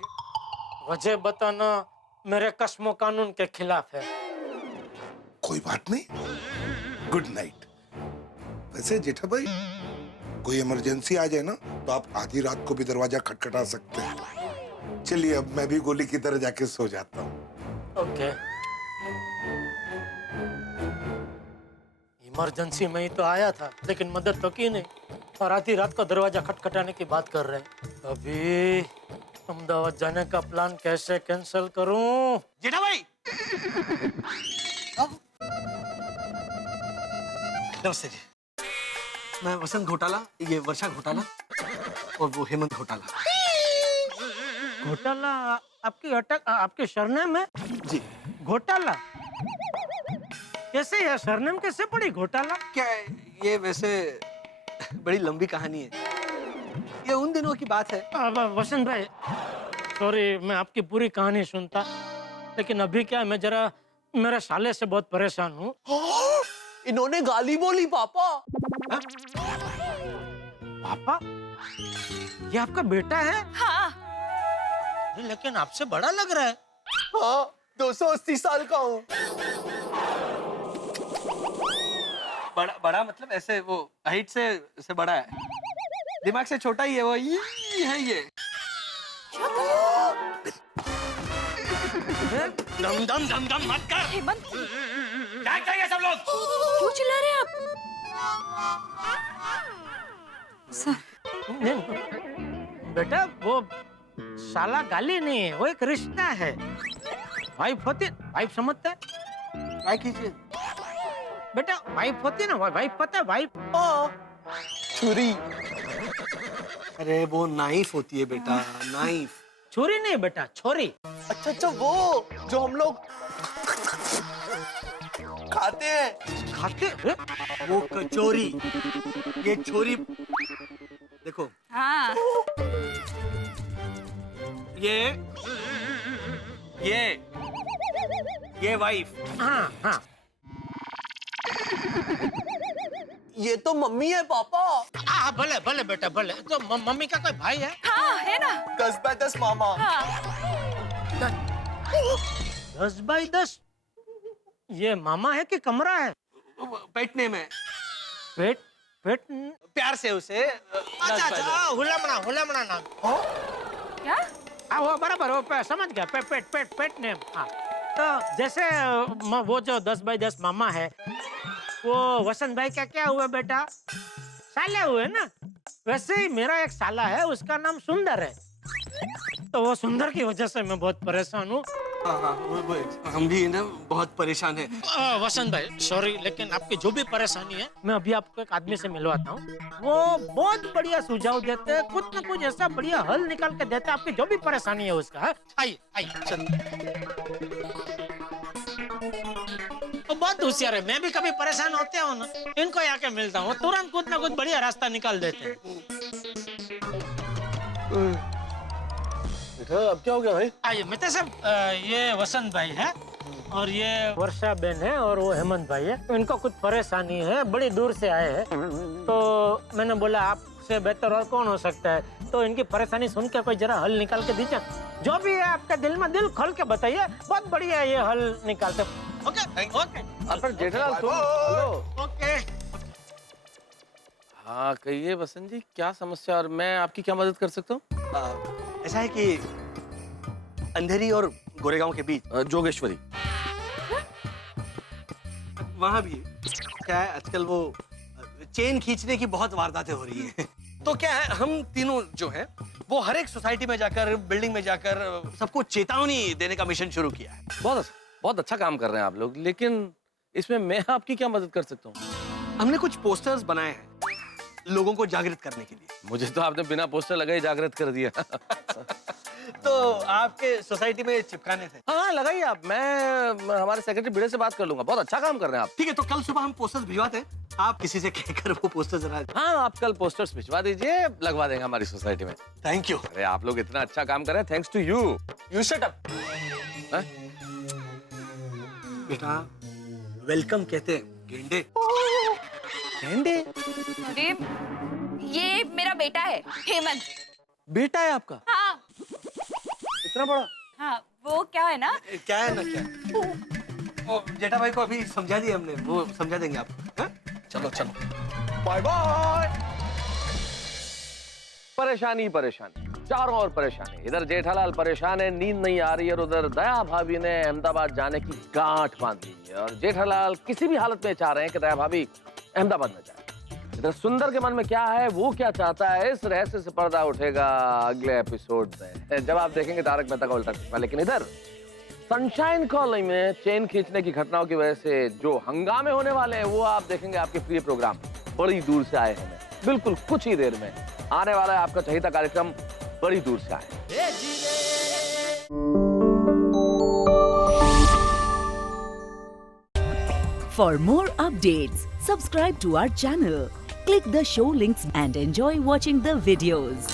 वजह बताना मेरे कस्मो कानून के खिलाफ है। कोई बात नहीं, गुड नाइट। वैसे जेठा भाई, कोई इमरजेंसी आ जाए ना तो आप आधी रात को भी दरवाजा खटखटा सकते हैं। चलिए अब मैं भी गोली की तरह जाके सो जाता हूँ। ओके। इमरजेंसी में ही तो आया था, लेकिन मदद तो की नहीं, और आधी रात को दरवाजा खटखटाने की बात कर रहे हैं। अभी अहमदाबाद जाने का प्लान कैसे कैंसिल करूं? जेठा भाई, नमस्ते जी। मैं वसंत घोटाला, ये वर्षा घोटाला और वो हेमंत घोटाला। घोटाला आपके सरनेम है? जी। घोटाला कैसे है? सरनेम कैसे पड़ी घोटाला? क्या है ये? वैसे बड़ी लंबी कहानी है, ये उन दिनों की बात है। वसंत भाई सॉरी, मैं आपकी पूरी कहानी सुनता, लेकिन अभी क्या है, मैं जरा मेरे साले से बहुत परेशान हूँ। इन्होंने गाली बोली पापा। पापा? ये आपका बेटा है? हाँ। लेकिन आपसे बड़ा लग रहा है। हाँ, 280 साल का हूँ। बड़ा मतलब ऐसे वो हाइट से बड़ा है, दिमाग से छोटा ही है। वो ये है ये। दम दम दम दम मत कर। हेमंत, क्या चाहिए सब लोग? क्यों चिल्ला रहे हैं आप? बेटा वो साला गाली नहीं है, वो एक रिश्ता है। वाइफ होती, वाइफ समझता है? ट्राई कीजिए बेटा, वाइफ होती है ना, वाइफ पता है? वाइफ छुरी। अरे वो नाइफ होती है बेटा, नाइफ। छुरी नहीं बेटा, छोरी। अच्छा, वो जो हम लोग खाते हैं। खाते? वो कचौरी, ये छोरी। देखो। हाँ। ये वाइफ। हाँ हाँ। ये तो मम्मी है पापा। भले भले बेटा भले। तो मम्मी का कोई भाई है? हाँ है ना। 10x10 मामा। हाँ। 10x10? ये मामा है कि कमरा है? पेट नेम है। पेट पेट प्यार से उसे हुलामणा नाम। क्या? वो बराबर वो समझ गया पेट नेम। हाँ तो जैसे वो जो 10 बाई 10 मामा है वो वसंत भाई का क्या हुआ बेटा? साले हुए ना। वैसे ही मेरा एक साला है उसका नाम सुंदर है। तो वो सुंदर की वजह से मैं बहुत परेशान हूँ। हम भी ना बहुत परेशान हैं। वसंत भाई सॉरी लेकिन आपकी जो भी परेशानी है मैं अभी आपको एक आदमी से मिलवाता हूँ। वो बहुत बढ़िया सुझाव देते हैं, कुछ न कुछ ऐसा बढ़िया हल निकाल के देते हैं आपकी जो भी परेशानी है उसका। आइए तो बहुत होशियार है। मैं भी कभी परेशान होते हूँ ना इनको आके मिलता हूँ, तुरंत कुछ न कुछ बढ़िया रास्ता निकाल देते हैं। अब क्या हो गया भाई? आइए मित्र साहब, ये वसंत भाई है और ये वर्षा बहन है और वो हेमंत भाई है। इनको कुछ परेशानी है, बड़ी दूर से आए हैं। तो मैंने बोला आपसे बेहतर और कौन हो सकता है, तो इनकी परेशानी सुन के कोई जरा हल निकाल के दीजिए। जो भी है आपके दिल में दिल खोल के बताइए, बहुत बढ़िया ये हल निकालते। Okay okay. पर जेठालाल तुम हेलो। ओके। हाँ कहिए वसंत जी क्या समस्या और मैं आपकी क्या मदद कर सकता हूँ? ऐसा है कि अंधेरी और गोरेगांव के बीच जोगेश्वरी वहां भी क्या है आजकल वो चेन खींचने की बहुत वारदातें हो रही हैं। तो क्या है हम तीनों जो हैं वो हर एक सोसाइटी में जाकर बिल्डिंग में जाकर सबको चेतावनी देने का मिशन शुरू किया है। बहुत अच्छा काम कर रहे हैं आप लोग, लेकिन इसमें मैं आपकी क्या मदद कर सकता हूँ? हमने कुछ पोस्टर्स बनाए हैं लोगों को जागृत करने के लिए। मुझे तो आपने बिना पोस्टर लगाए जागृत कर दिया। तो आपके सोसाइटी में चिपकाने थे। हाँ लगाइए आप, मैं हमारे सेक्रेटरी भिड़े से बात कर लूंगा। बहुत अच्छा काम कर रहे हैं आप। ठीक है तो कल सुबह हम पोस्टर्स भिजवाते हैं, आप किसी से कहकर वो पोस्टर्स। हाँ आप कल पोस्टर्स भिजवा दीजिए, लगवा देंगे हमारी सोसाइटी में। Thank you. अरे आप लोग इतना अच्छा काम कर रहे हैं, thanks to you. You shut up. बेटा वेलकम कहते हैं गेंडे। गेंडे? अरे ये मेरा बेटा है हेमंत। बेटा है आपका? हाँ। इतना बड़ा? हाँ वो क्या है ना ओ, जेठा भाई को अभी समझा दिया हमने, वो समझा देंगे आपको। चलो बाय बाय। परेशानी चारों ओर परेशानी। इधर जेठालाल परेशान है, नींद नहीं आ रही है, और उधर दया भाभी ने अहमदाबाद जाने की गांठ बांधी है और जेठालाल किसी भी हालत में चाह रहे हैं कि दया भाभी अहमदाबाद न जाए। इधर सुंदर के मन में क्या है, वो क्या चाहता है, इस रहस्य से पर्दा उठेगा अगले एपिसोड में, जब आप देखेंगे तारक मेहता का उल्टा चश्मा। लेकिन इधर सनशाइन कॉलोनी में चेन खींचने की घटनाओं की वजह से जो हंगामे होने वाले हैं वो आप देखेंगे आपके प्रिय प्रोग्राम बड़ी दूर से आए हैं। बिल्कुल कुछ ही देर में आने वाला है आपका चहेता कार्यक्रम बड़ी दूर से आए। For more updates, subscribe to our channel, click the show links and enjoy watching the videos.